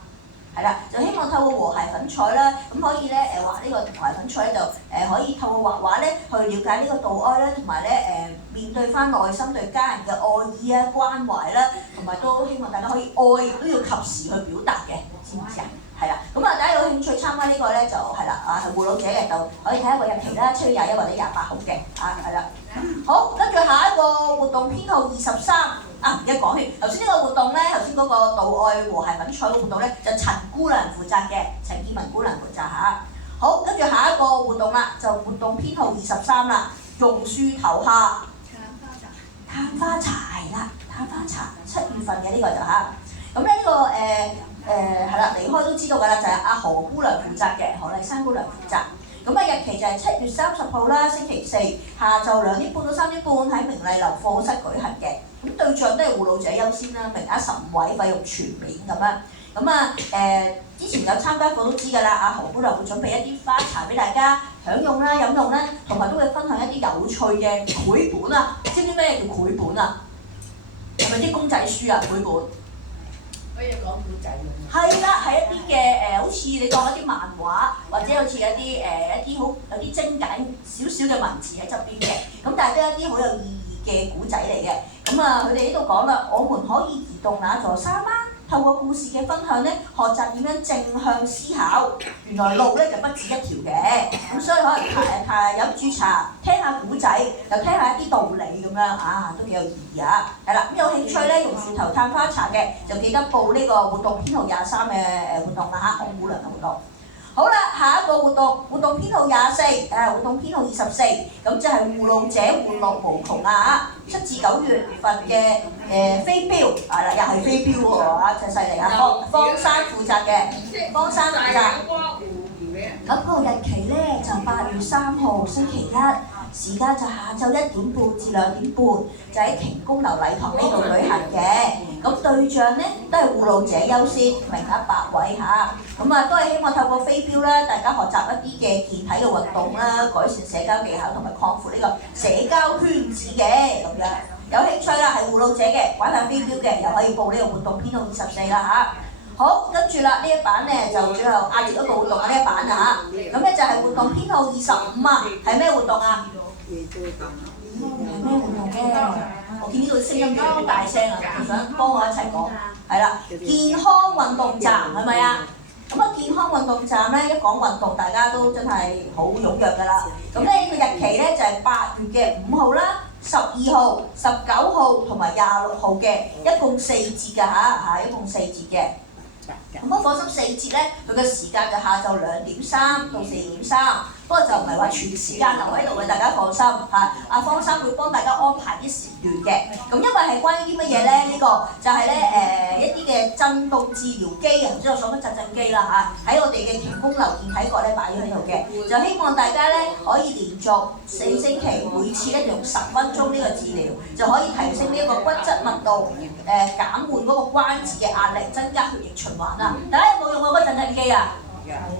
係啦，就希望透過和諧粉彩啦，咁可以咧畫呢個和諧粉彩咧就可以透過畫畫咧去了解呢個道愛啦，同埋咧面對翻內心對家人嘅愛意啊、關懷啦，同埋都希望大家可以愛都要及時去表達嘅，知唔知啊？係啦，咁啊大家有興趣參加呢個咧就係啦，係護老者嘅就可以睇一個日期啦，7月21或者28號嘅，係啦。好，跟住下一個活動編號23。而家講完頭先呢個活動咧，頭先嗰個道愛和諧粉彩嘅活動咧，就陳姑娘負責嘅，陳建文姑娘負責嚇。好，跟住下一個活動啦，就活動編號23啦，榕樹頭下探花茶係啦，探花茶7月份嘅呢個就嚇。咁咧呢個係啦，離開都知道㗎啦，就係阿何姑娘負責嘅，何麗珊姑娘負責。咁啊日期就係7月30號啦，星期4，下晝2點半到3點半喺明麗樓課室舉行嘅。咁對象都係護老者優先啦，名額15位，費用全免咁樣。咁啊之前有參加過都知㗎啦，阿何姑娘會準備一啲花茶俾大家享用啦、飲用啦，同埋都會分享一啲有趣嘅繪本啊！知唔知咩叫繪本啊？係咪啲公仔書啊？繪本？可以講古仔咁。係啦，係一啲嘅好似你當一啲漫畫，或者好似一啲好有啲精簡少少嘅文字喺側邊嘅，咁但係都係一啲好有意義嘅古仔嚟嘅。咁啊，佢哋呢度講啦，我們可以移動那座山嗎？透過故事嘅分享咧，學習點樣正向思考。原來路咧就不止一條嘅，咁所以可能飲住茶，聽下古仔，又聽下一啲道理咁樣啊，都幾有意義啊！係啦，咁有興趣咧，榕樹頭探花茶嘅就記得報呢個活動編號23嘅活動啦嚇，何姑娘嘅活動。好啦，下一個活動編號24，活動編號24，咁就係護老者玩樂無窮啊！7至9月份嘅飛鏢，係啦，又係飛鏢喎，真係犀利啊！方生負責嘅，方生負責。咁個日期咧就8月3號星期1，時間就下晝1點半至2點半，就喺瓊宮樓禮堂呢度舉行嘅。咁對象咧都係護老者優先，名額8位嚇。咁啊都係希望透過飛鏢啦，大家學習一啲嘅健體嘅運動啦，改善社交技巧同埋擴闊呢個社交圈子嘅咁樣。有興趣啦，係護老者嘅，玩下飛鏢嘅，又可以報呢個活動編號24啦嚇。好，跟住啦，呢一版咧就最後壓住一個活動啊，呢一版啊嚇。咁咧就係活動編號25啊，係咩活動啊？係咩活動嘅？我見呢度聲音好大聲啊，仲想幫我一齊講。係啦，健康運動站係咪啊？咁啊，健康運動站咧，一講運動，大家都真係好踴躍㗎啦。咁咧個日期咧就係8月嘅5號啦、12號、19號同埋26號嘅，一共4節㗎嚇，一共4節嘅。咁啊，放心4節咧，佢嘅時間就下晝2點3到4點3，不過就唔係話全時間留喺度嘅，大家放心嚇。阿方生會幫大家安排啲時段嘅。咁因為係關於啲乜嘢咧？呢個就係咧一啲嘅震動治療機啊，唔知我所講震機啦嚇，喺我哋嘅田宮樓健體閣咧擺咗喺度嘅，就希望大家咧可以連續4星期，每次咧用10分鐘呢個治療，就可以提升呢一個骨質密度，減緩嗰個關節嘅壓力，增加血液循環啊！大家有冇用過嗰個震震機啊？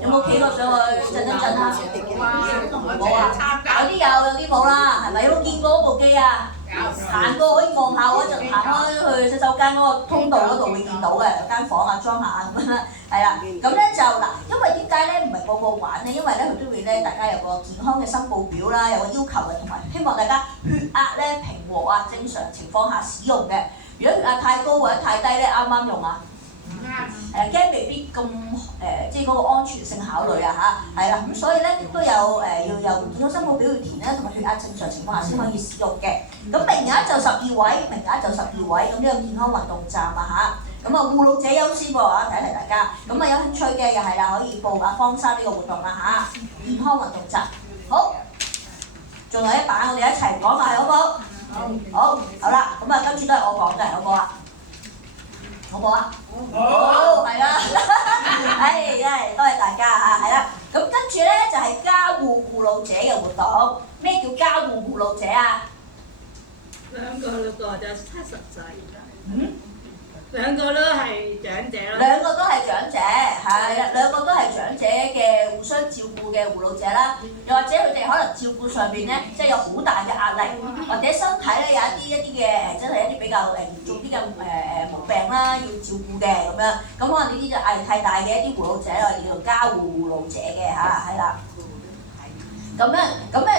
有冇企過上去震一震啊？冇啊！有啲有，有啲冇啦，係咪？有冇見過嗰部機啊？行過可以望下嗰陣，行開去洗手間嗰個通道嗰度會見到嘅，有間房啊裝下啊咁樣啦，係啦。咁咧就嗱，因為點解咧唔係個個玩咧？因為咧佢都會咧大家有個健康嘅申報表啦，有個要求嘅，同埋希望大家血壓咧平和啊，正常情況下使用嘅。如果血壓太高或者太低咧，啱唔啱用啊？驚未必咁即係嗰個安全性考慮啊嚇，係啦，咁所以咧都有要有健康申報表要填咧，同埋血壓正常情況下先可以使用嘅。咁名額就12位，名額就12位，咁呢個健康運動站啊嚇，咁啊護老者優先喎嚇，提一提大家。咁啊有興趣嘅又係啦，可以報阿方生呢個活動啦嚇，健康運動站。好，仲有一版，我哋一齊講埋好唔好？好啦，咁啊跟住都係我講嘅，好唔好啊？好唔好啊？好，係啦，真係多謝大家啊，係啦，咁跟住咧就係加護護老者嘅活動。咩叫加護護老者啊？兩個就70歲，兩個都係長者咯。兩個都係長者，係啦，兩個都係長者嘅互相照顧嘅護老者啦。又或者佢哋可能照顧上邊咧，即係有好大嘅壓力，或者身體咧有一啲嘅真係一啲比較嚴重啲嘅毛病啦，要照顧嘅咁樣。咁可能呢啲就壓力太大嘅一啲護老者，我哋叫做加護護老者嘅嚇，係啦。咁咧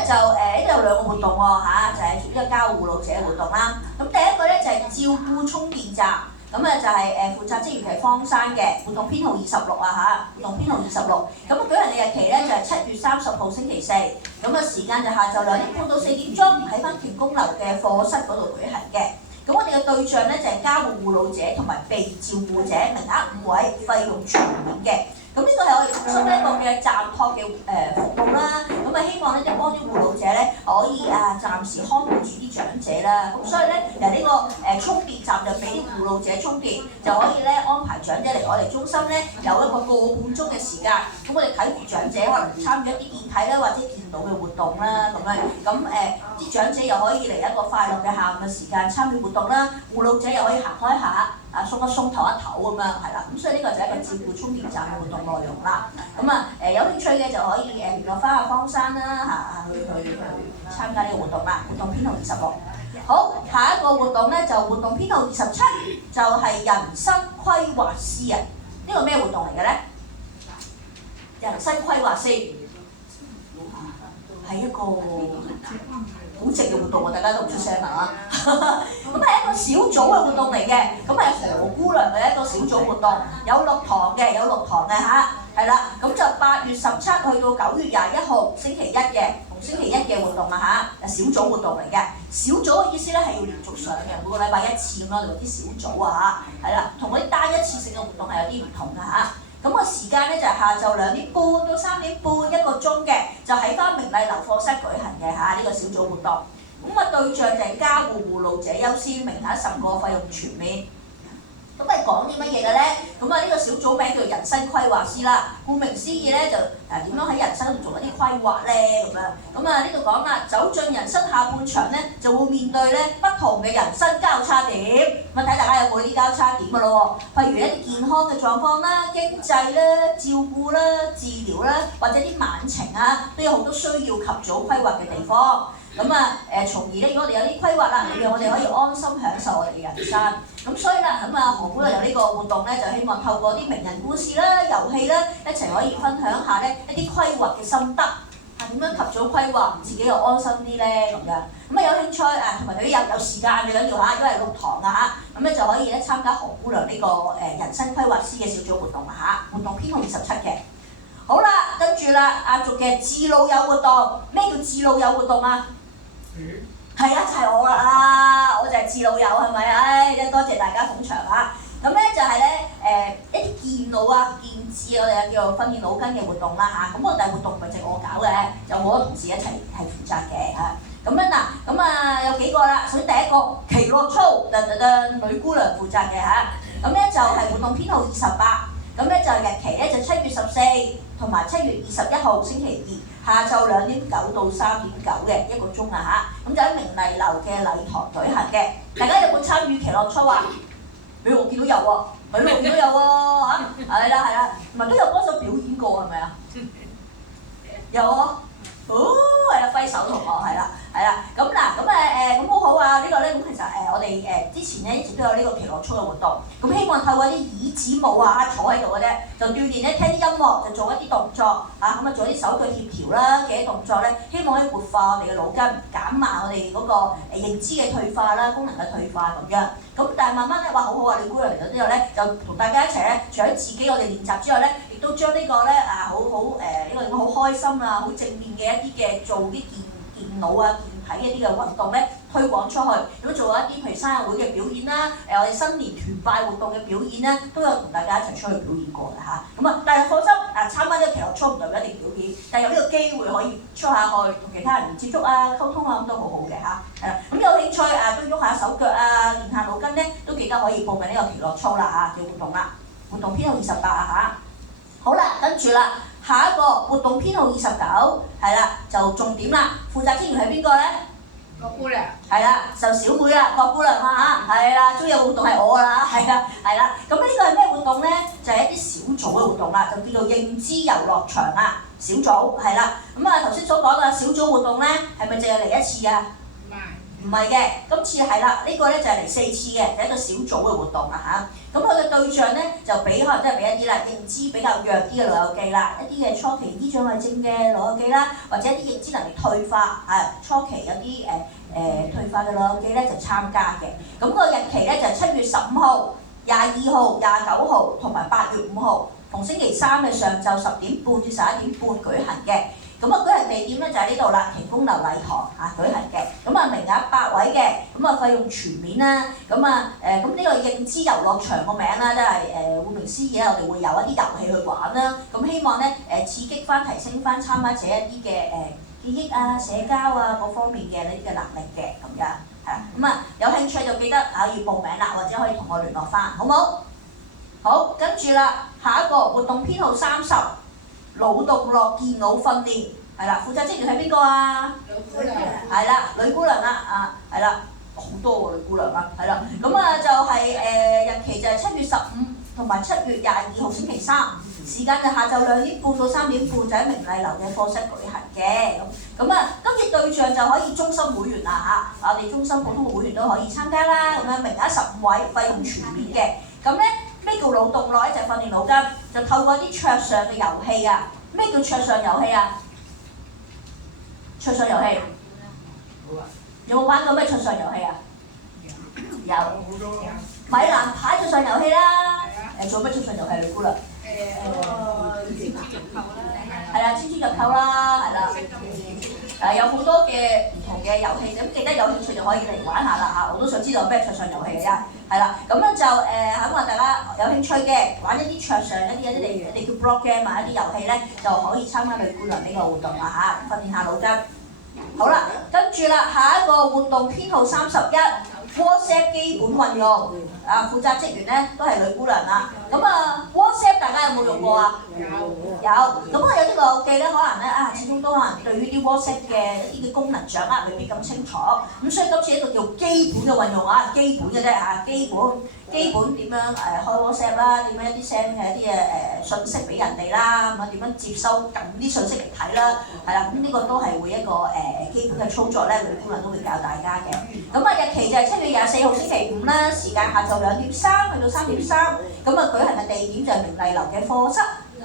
就呢度有兩個活動喎嚇，就係呢個加護護老者活動啦。咁第一個咧就係照顧充電站。咁啊就係負責職員係方生嘅，活動編號26啊嚇，活動編號26。咁啊舉行嘅日期咧就係7月30號星期四，咁啊時間就下晝2點半到4點鐘，喺翻田宮樓嘅課室嗰度舉行嘅。咁我哋嘅對象咧就係加護護老者同埋被照顧者，名額5位，費用全免嘅。咁呢個係我哋中心一個嘅暫託嘅服務啦，咁啊希望咧就幫啲護老者咧可以暫時看顧住啲長者啦，咁所以咧由呢個充電站就俾啲護老者充電，就可以咧安排長者嚟我哋中心咧有一個半鐘嘅時間，咁我哋睇住長者可能參與一啲健體啦或者健腦嘅活動啦咁樣，咁啲長者又可以嚟一個快樂嘅下午嘅時間參與活動啦，護老者又可以行開下。鬆一鬆唞一唞咁樣係啦，咁所以呢個就係一個照顧充電站嘅活動內容啦。咁有興趣嘅就可以聯絡翻阿方生啦去參加呢個活動啦。活動編號26。好，下一個活動咧就活動編號27，就係人生規劃師啊！呢個咩活動嚟嘅咧？人生規劃師係一個好正嘅活動喎，大家都唔出聲啦嚇。咁係一個小組嘅活動嚟嘅，咁係何姑娘嘅一個小組活動，有6堂嘅嚇，係啦。咁就8月17去到9月21號星期一嘅，同星期一嘅活動啊嚇，小組活動嚟嘅。小組嘅意思咧係要連續上嘅，每個禮拜1次咁樣嚟啲小組啊嚇，係啦，同嗰啲單一次性嘅活動係有啲唔同嘅嚇。咁個時間咧就係下晝2點半到3點半1個鐘嘅，就喺翻明麗樓課室舉行嘅嚇呢個小組活動。咁啊對象就係加護護老者優先，名額10個，費用全免。咁係講啲乜嘢嘅咧？咁啊呢個小組名叫人生規劃師啦。顧名思義咧就點樣喺人生度做一啲規劃咧咁樣。咁啊呢度講啦，走進人生下半場咧就會面對咧不同嘅人生交叉點。咁啊睇大家有冇呢啲交叉點嘅咯喎？譬如一啲健康嘅狀況啦、經濟啦、照顧啦、治療啦，或者啲晚程啊，都有好多需要及早規劃嘅地方。咁啊從而咧，如果我哋有啲規劃啦，讓我哋可以安心享受我哋嘅人生。咁所以啦，咁啊何姑娘有呢個活動咧，就希望透過啲名人故事啦、遊戲啦，一齊可以分享下咧一啲規劃嘅心得，點樣及早規劃，自己又安心啲咧咁樣。咁啊有興趣啊，同埋佢有時間最緊要嚇，因為6堂啊嚇，咁咧就可以咧參加何姑娘呢個人生規劃師嘅小組活動啊嚇，活動編號27嘅。好啦，跟住啦，壓軸嘅致老友活動，咩叫致老友活動啊？係啊，就係我啦，我就係致老友係咪？唉，多謝大家捧場嚇。咁咧就係咧一啲健腦啊、健智我哋叫做訓練腦筋嘅活動啦嚇。咁我哋活動唔係淨我搞嘅，有好多同事一齊係負責嘅嚇。咁樣嗱，咁啊有幾個啦。首先第一個奇樂操，女姑娘負責嘅嚇。咁咧就係活動編號28，咁咧就日期咧就7月14同埋7月21號星期2下晝2點9到3點9嘅1個鐘啊嚇。咁就喺明麗樓嘅禮堂舉行嘅。大家有冇參與奇樂操啊？我見到有喎，係咯，我見到有喎嚇，係啦，同埋都有幫手表演過係咪啊？有啊，係啦，揮手同學係啦，咁嗱，咁好好啊！呢個咧咁其實我哋之前咧一直都有呢個奇樂操嘅活動，咁希望透過啲椅子舞啊，坐喺度嘅啫，就鍛鍊咧聽啲音樂，就做一啲動作啊，咁啊做啲手腳協調啦嘅動作咧，希望可以活化我哋嘅腦筋，減慢我哋嗰個認知嘅退化啦、功能嘅退化咁樣。咁但係慢慢咧話好好啊！你姑娘嚟咗之後咧，就同大家一齊咧，除咗自己我哋練習之外咧，亦都將呢個咧呢個好開心啊、好正面嘅一啲嘅做啲健腦啊、健體嘅一啲嘅運動咧推廣出去，咁做一啲譬如生日會嘅表演啦，我哋新年團拜活動嘅表演咧，都有同大家一齊出去表演過嘅嚇。咁啊，但係放心參加呢個奇樂操唔代表一定表演，但係有呢個機會可以出下去同其他人接觸啊、溝通啊，咁都好好嘅嚇。係啦，咁有興趣都喐下手腳啊、練下腦筋咧，都記得可以報名呢個奇樂操啦嚇嘅活動啦。活動編號28嚇。好啦，跟住啦，下一個活動編號29係啦，就重點啦。負責職員係邊個咧？個姑娘。係啦，就小妹啦，郭姑娘啦嚇，係啦，終於有活動係我啦，係啦。咁呢個係咩活動咧？就係一啲小組嘅活動啦，就叫做認知遊樂場啊，小組係啦。咁啊頭先所講嘅小組活動咧，係咪淨係嚟一次啊？唔係嘅，今次係啦，呢個咧就係嚟4次嘅，就係一個小組嘅活動啊嚇。咁佢嘅對象咧就俾可能真係俾一啲啦，認知比較弱啲嘅老友記啦，一啲嘅初期依障礙症嘅老友記啦，或者一啲認知能力退化初期有啲退化嘅老友記咧就參加嘅。咁個日期咧就係7月15號、22號、29號同埋8月5號，逢星期3嘅上晝10點半至11點半舉行嘅。咁啊，舉行地點咧就喺呢度啦，庭風樓禮堂舉行嘅。咁啊，名額8位嘅，咁啊費用全免啦。咁呢個認知遊樂場個名啦，都係顧名思義咧，我哋會有一啲遊戲去玩啦。咁希望咧刺激翻、提升翻參加者一啲嘅記憶啊、社交啊各方面嘅呢啲嘅能力嘅咁樣係啦。咁啊，有興趣就記得要報名啦，或者可以同我聯絡翻，好唔好？好，跟住啦，下一個活動編號30。腦動樂健腦訓練係啦，負責職員係邊個啊？女姑娘。係啦，女姑娘啦係啦，好多喎女姑娘啊，係啦，咁就係日期就係7月15同埋7月22號星期3，時間就下晝2點半到3點半，就喺明麗樓嘅課室舉行嘅。咁今次對象就可以中心會員啦嚇，我哋中心普通會員都可以參加啦。咁名額15位，費用全免嘅。咁咧。咩叫腦動樂咧？就係訓練腦筋，就透過啲桌上嘅遊戲啊。咩叫桌上遊戲啊？桌上遊戲有冇玩過咩桌上遊戲啊？有。米蘭牌桌上遊戲啦。做咩桌上遊戲你估啦？係啦，蜘蛛入扣啦，係啦。有好多嘅唔同嘅遊戲，咁記得有興趣就可以嚟玩下啦嚇！我都想知道有咩桌上遊戲嘅啫，係啦，咁樣就咁話大家有興趣嘅玩一啲桌上一啲叫 block game 一啲遊戲咧，就可以參加女姑娘呢個活動啦嚇，訓練下腦筋。好啦，跟住啦，下一個活動編號31 WhatsApp 基本運用負責職員咧都係女姑娘啦。咁WhatsApp 大家有冇用過啊？有。咁有啲老友記咧，可能咧始終都可能對於啲 WhatsApp 嘅一啲嘅功能掌握未必咁清楚。咁所以今次呢個叫基本嘅運用基本嘅啫嚇，基本點樣開 WhatsApp 啦，點樣一啲 send 嘅一啲信息俾人哋啦，咁點樣接收撳啲信息嚟睇啦，係啦，咁呢個都係會一個基本嘅操作咧，女姑娘都會教大家嘅。咁日期就係7月24號星期5啦，時間下晝2點3去到3點3，咁舉行嘅地點就係明麗樓嘅課室。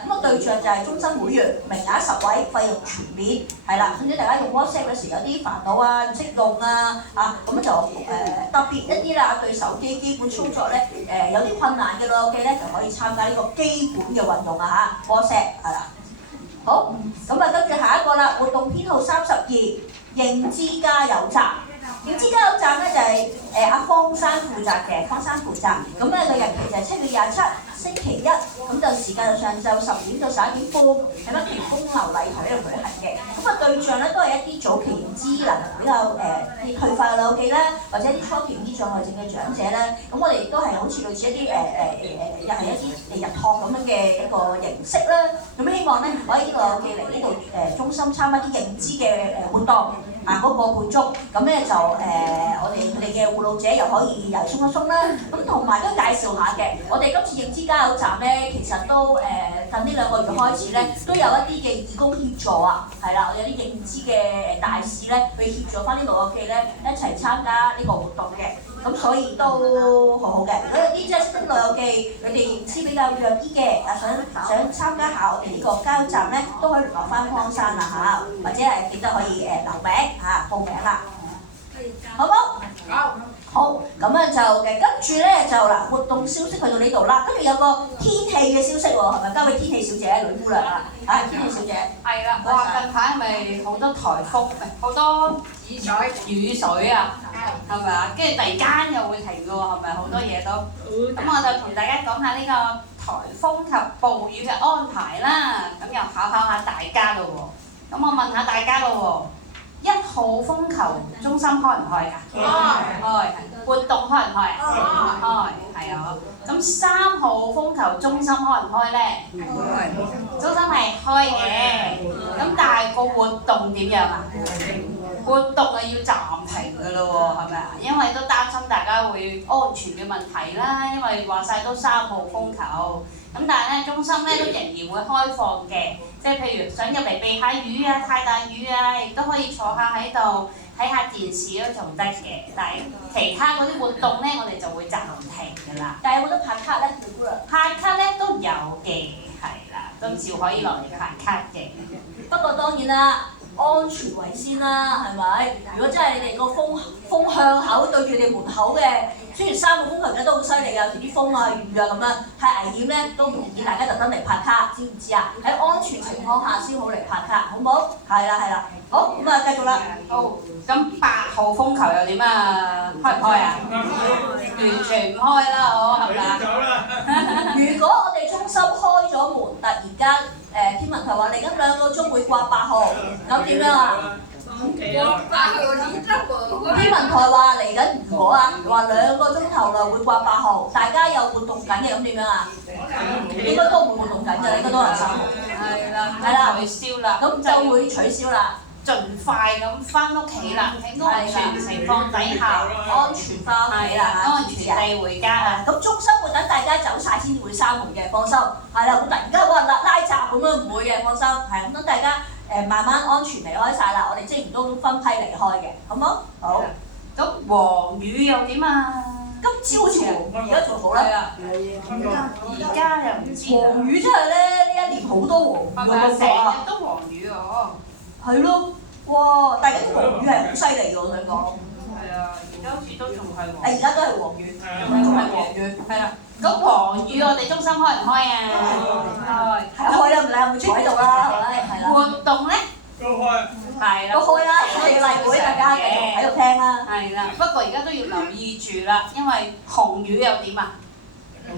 咁對象就係中心會員，名額10位，費用全免，係啦。總之大家用 WhatsApp 嗰時有啲煩惱啊，唔識用啊，咁就特別一啲啦，對手機基本操作咧有啲困難嘅老友記咧就可以參加呢個基本嘅運用啊嚇 ，WhatsApp 係啦。好，咁跟住下一個啦，活動編號32，認知加油站。認知加油站咧就係阿方生負責嘅，方生負責。咁咧個日期就係7月27，星期一，咁就時間就上晝10點到11點半，喺北屏風流禮台呢度舉行嘅。咁對象咧都係一啲早期認知能力比較啲退化嘅老友記啦，或者啲初期認知障礙症嘅長者咧。咁我哋亦都係好似類似一啲又係一啲日託咁樣嘅一個形式啦。咁希望咧可以啲老友記嚟呢度中心參加啲認知嘅活動。嗰個半鐘，咁咧就我哋佢哋嘅護老者又可以又鬆一鬆啦。咁同埋都介紹下嘅，我哋今次認知加油站咧，其實都近呢2個月開始咧，都有一啲嘅義工協助啊，係啦，有啲認知嘅大使咧，去協助翻啲老友記咧一齊參加呢個活動嘅。咁所以都好好嘅。如果有啲即係新老友記，佢哋認知比較弱啲嘅，想參加下我哋呢個加油站咧，都可以聯絡翻方生啦嚇，或者係記得可以留名報名啦，好冇？好，咁咧就跟住咧就嗱活動消息去到呢度啦，跟住有個天氣嘅消息喎，係咪交俾天氣小姐女姑娘啊？天氣小姐。係啦，哇！近排係咪好多颱風，好多雨水啊？係咪啊？跟住突然間又會停嘅喎，係咪好多嘢都？咁我就同大家講下呢個颱風及暴雨嘅安排啦。咁又考下大家咯喎。咁我問下大家咯喎，1號風球中心開唔開㗎？開。活動開唔開啊？開，係啊。咁3號風球中心開唔開咧？開。中心係開嘅。咁但係個活動點樣啊？活動係要暫停㗎咯喎，係咪啊？因為都擔心大家會安全嘅問題啦，因為話晒都3號風球。咁但係咧，中心咧都仍然會開放嘅，即係譬如想入嚟避下雨啊、太大雨啊，亦都可以坐下喺度睇下電視都仲得嘅。但係其他嗰啲活動咧，我哋就會暫停㗎啦。但係有冇得拍卡咧？拍卡咧都有嘅，係啦，都照可以落嚟拍卡嘅。不過當然啦，安全為先啦，係咪？如果真係你哋個風向口對住你門口嘅，雖然3個風球而家都好犀利啊，有時啲風啊、雨啊咁樣，太危險咧，都唔建議大家特登嚟拍卡，知唔知啊？喺安全情況下先好嚟拍卡，好唔好？係啦，好咁啊，繼續啦。好，咁8號風球又點啊？開唔開啊？完全唔開啦，係咪啊？如果我哋中心開咗門，突然間天文台話嚟緊2個鐘會掛8號，咁點樣啊？天文台話嚟緊，如果話2個鐘頭內會掛8號，大家有活動緊嘅，咁點樣啊？應該都唔會活動緊嘅，應該都係3號。係啦，取消啦，咁就會取消啦。盡快咁翻屋企啦，喺安全情況底下，安全翻屋企啦，安全地回家啦。咁中心會等大家走晒先至會閂門嘅，放心。係啦，會突然間話拉閘咁樣唔會嘅，放心。係咁等大家慢慢安全離開晒啦，我哋職員都分批離開嘅，好冇？好。咁黃雨又點啊？今朝好似黃雨，而家仲好啦。而家又唔知。黃雨真係咧，呢1年好多黃雨啊！成日都黃雨喎。係咯，哇！但係嗰啲黃雨係好犀利㗎，我想講。係啊，而家好似都仲係黃。而家都係黃雨，仲係黃雨。係啦。咁黃雨我哋中心開唔開啊？開。開啦，唔理係會坐喺度啦，係啦。活動咧？都開。係啦。都開啦，我哋例會大家繼續喺度聽啦。係啦，不過而家都要留意住啦，因為紅雨又點啊？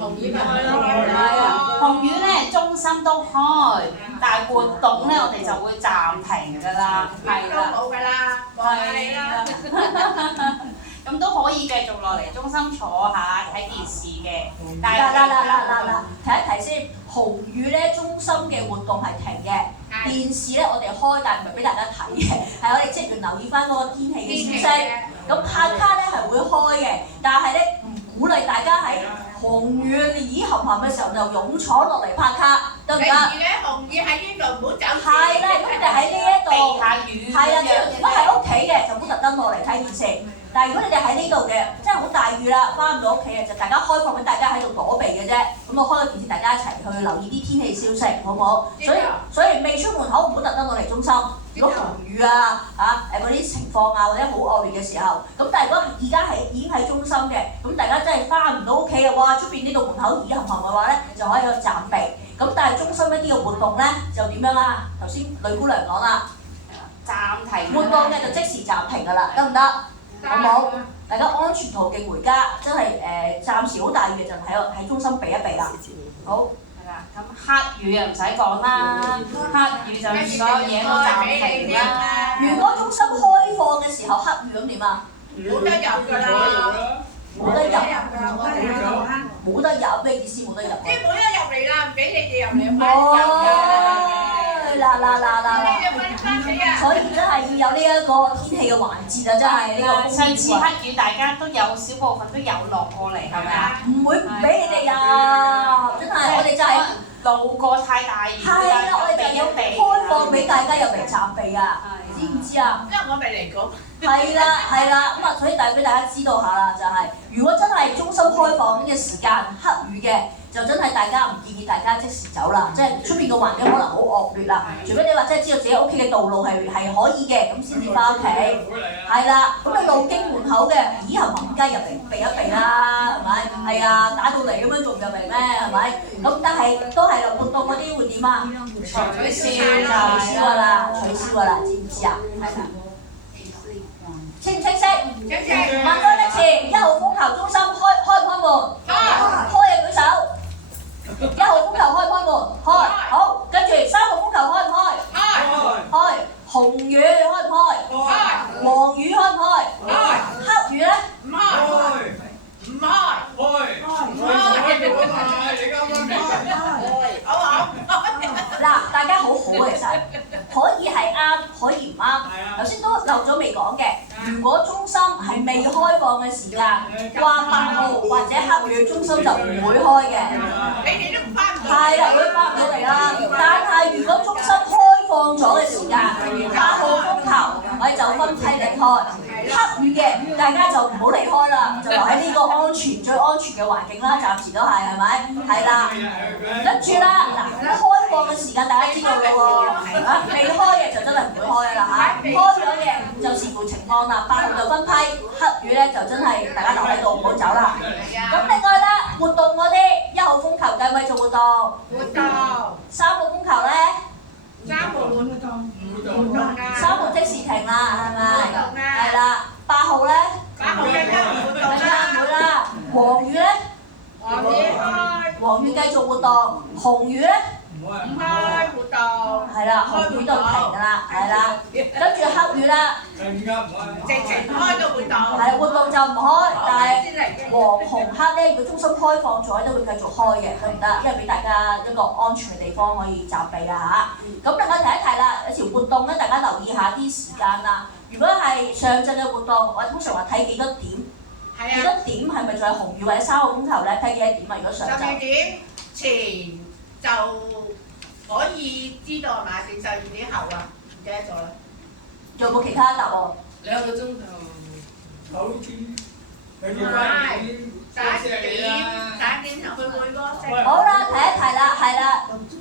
紅雨咪開係啊，紅雨咧中心都開，但係活動咧我哋就會暫停㗎啦，係啦，冇㗎啦，望下你啦。咁都可以繼續落嚟中心坐下睇電視嘅。但係嗱，提一提先，紅雨咧中心嘅活動係停嘅，電視咧我哋開，但係唔係俾大家睇嘅，係我哋職員留意翻嗰個天氣嘅消息。咁拍卡咧係會開嘅，但係咧唔鼓勵大家喺紅雨雨冚冚嘅時候就勇闖落嚟拍卡，得唔得？紅雨喺呢度，唔好走。係啦，咁你哋喺呢一度，避下雨。係啦，如果喺屋企嘅就唔好特登落嚟睇電視。但係如果你哋喺呢度嘅，真係好大雨啦，翻唔到屋企嘅，就大家開放俾大家喺度躲避嘅啫。咁我開個電視，大家一齊去留意啲天氣消息，好唔好？所以未出門口唔好特登我嚟中心。如果紅雨啊嗰啲情況啊或者好惡劣嘅時候，咁但係如果而家係已經喺中心嘅，咁大家真係翻唔到屋企啊！哇，出邊呢度門口雨濛濛嘅話咧，就可以去暫避。咁但係中心一啲嘅活動咧就點樣啦？頭先女姑娘講啦，暫停活動嘅就即時暫停㗎啦，得唔得？好冇？大家安全途徑回家，真係暫時好大雨就喺中心避一避啦。好。咁黑雨又唔使講啦，黑雨就所有嘢都暫停啦。如果中心開放嘅時候黑雨咁點啊？冇得入㗎啦，冇得入，冇得入，冇得入咩意思？冇得入？即係冇得入嚟啦，唔俾你哋入嚟唔翻嗱，翻屋企啊！所以真係要有呢一個天氣嘅環節啊！真係呢個上次黑雨大家都有少部分都有落過嚟，係咪啊？唔會唔俾你哋入，真係我哋就係路過太大雨係啦，我哋就要開放俾大家入嚟暫避啊！知唔知啊？因為我未嚟過。係啦，咁啊，所以俾大家知道下啦，就係、如果真係中心開放嘅時間黑雨嘅，就真係大家唔建議大家即時走啦，即係出邊個環境可能好惡劣啦，除非你話真係知道自己屋企嘅道路係可以嘅，咁先至翻屋企。係啦，咁你路經門口嘅，咦係唔梗係入嚟避一避啦，係咪？係啊，打到嚟咁樣仲入嚟咩？係咪？咁但係都係啦，活動嗰啲會點啊？取消㗎啦，知唔知啊？係啦。清唔清晰？問多一次，1號風球中心開唔開門？開嘅舉手。1號風球開唔開門？開。好，跟住3號風球開唔開？開。紅雨開唔開？黃雨開唔開？黑雨咧？唔開。嗱，大家好好啊，其實可以係啱，可以唔啱。頭先都漏咗未講嘅，如果中心係未開放嘅時間，話8號或者黑雨，中心就唔會開嘅。你哋都唔翻唔到。係啦，會翻唔到嚟啦。但係如果中心開放咗嘅時間，8號風球，我哋就分批離開。黑雨嘅，大家就唔好離開啦，就留喺呢個最安全嘅環境啦，暫時都係咪？係啦，跟住啦，嗱，開放嘅時間大家知道啦喎，未開嘅就真係唔會開啦嚇，開咗嘅就視乎情況啦，8號就分批，黑雨咧就真係大家留喺度唔好走啦。咁另外咧，活動嗰啲1號風球計唔計做活動？3號風球咧3號活動，3號即時停啦，係咪？係啦，8號咧8號更加唔活動更加唔會啦，黃雨咧？黃雨繼續活動，紅雨咧？唔開活動。係啦，紅雨就停㗎啦，係啦，跟住黑雨啦，直情開個活動。係活動就唔開，但係黃紅黑咧，如果中心開放咗都會繼續開嘅，得唔得？因為俾大家一個安全嘅地方可以暫避啦嚇。咁另外提一提啦，有條活動咧，大家留意下啲時間啦。如果係上晝嘅活動，我通常話睇幾多點？幾多點係咪仲係紅雨或者3號風球咧？睇幾多點啊？如果上晝12點前就可以知道係嘛？定12點後啊？唔記得咗啦。仲有冇其他答案2個鐘頭。好啲，佢哋11點去會嗰好啦，提一提啦，係啦，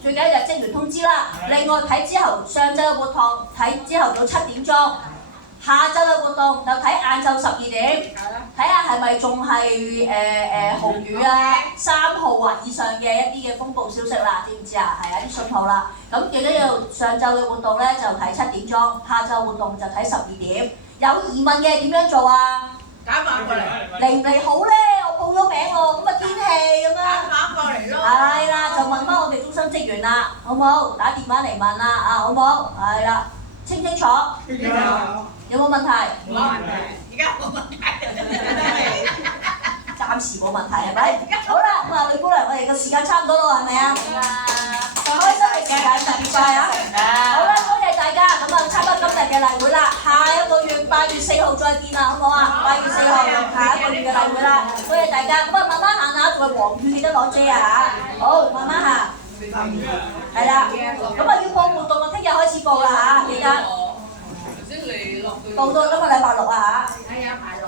最緊要就職員通知啦。另外睇之後上晝嘅活動，睇朝頭早7點鐘。下晝嘅活動就睇晏晝12點，睇下係咪仲係紅雨啊、3號或以上嘅一啲嘅風暴消息啦，知唔知啊？係啊，啲信號啦。咁最緊要上晝嘅活動咧就睇7點鐘，下晝活動就睇12點。有疑問嘅點樣做啊？打電話過嚟。嚟唔嚟好咧？我報咗名喎，咁啊天氣咁樣。打電話過嚟咯。係啦，就問翻我哋中心職員啦，好唔好？打電話嚟問啦，啊好唔好？係啦，清唔清楚？有冇問題？冇問題，而家冇問題。暫時冇問題係咪？好啦，咁啊，女姑娘，我哋個時間差唔多咯，係咪啊？開心嘅時間特別快啊！好啦，多謝大家，咁啊參加今日嘅例會啦，下一個月8月4號再見啦，好唔好啊？8月4號下一個月嘅例會啦，多謝大家，咁啊慢慢行下，仲係黃雨記得攞遮啊嚇！好，慢慢行。係啦，咁啊要報活動啊，聽日開始報啦嚇，記得。報到今個禮拜6啊嚇。係啊，排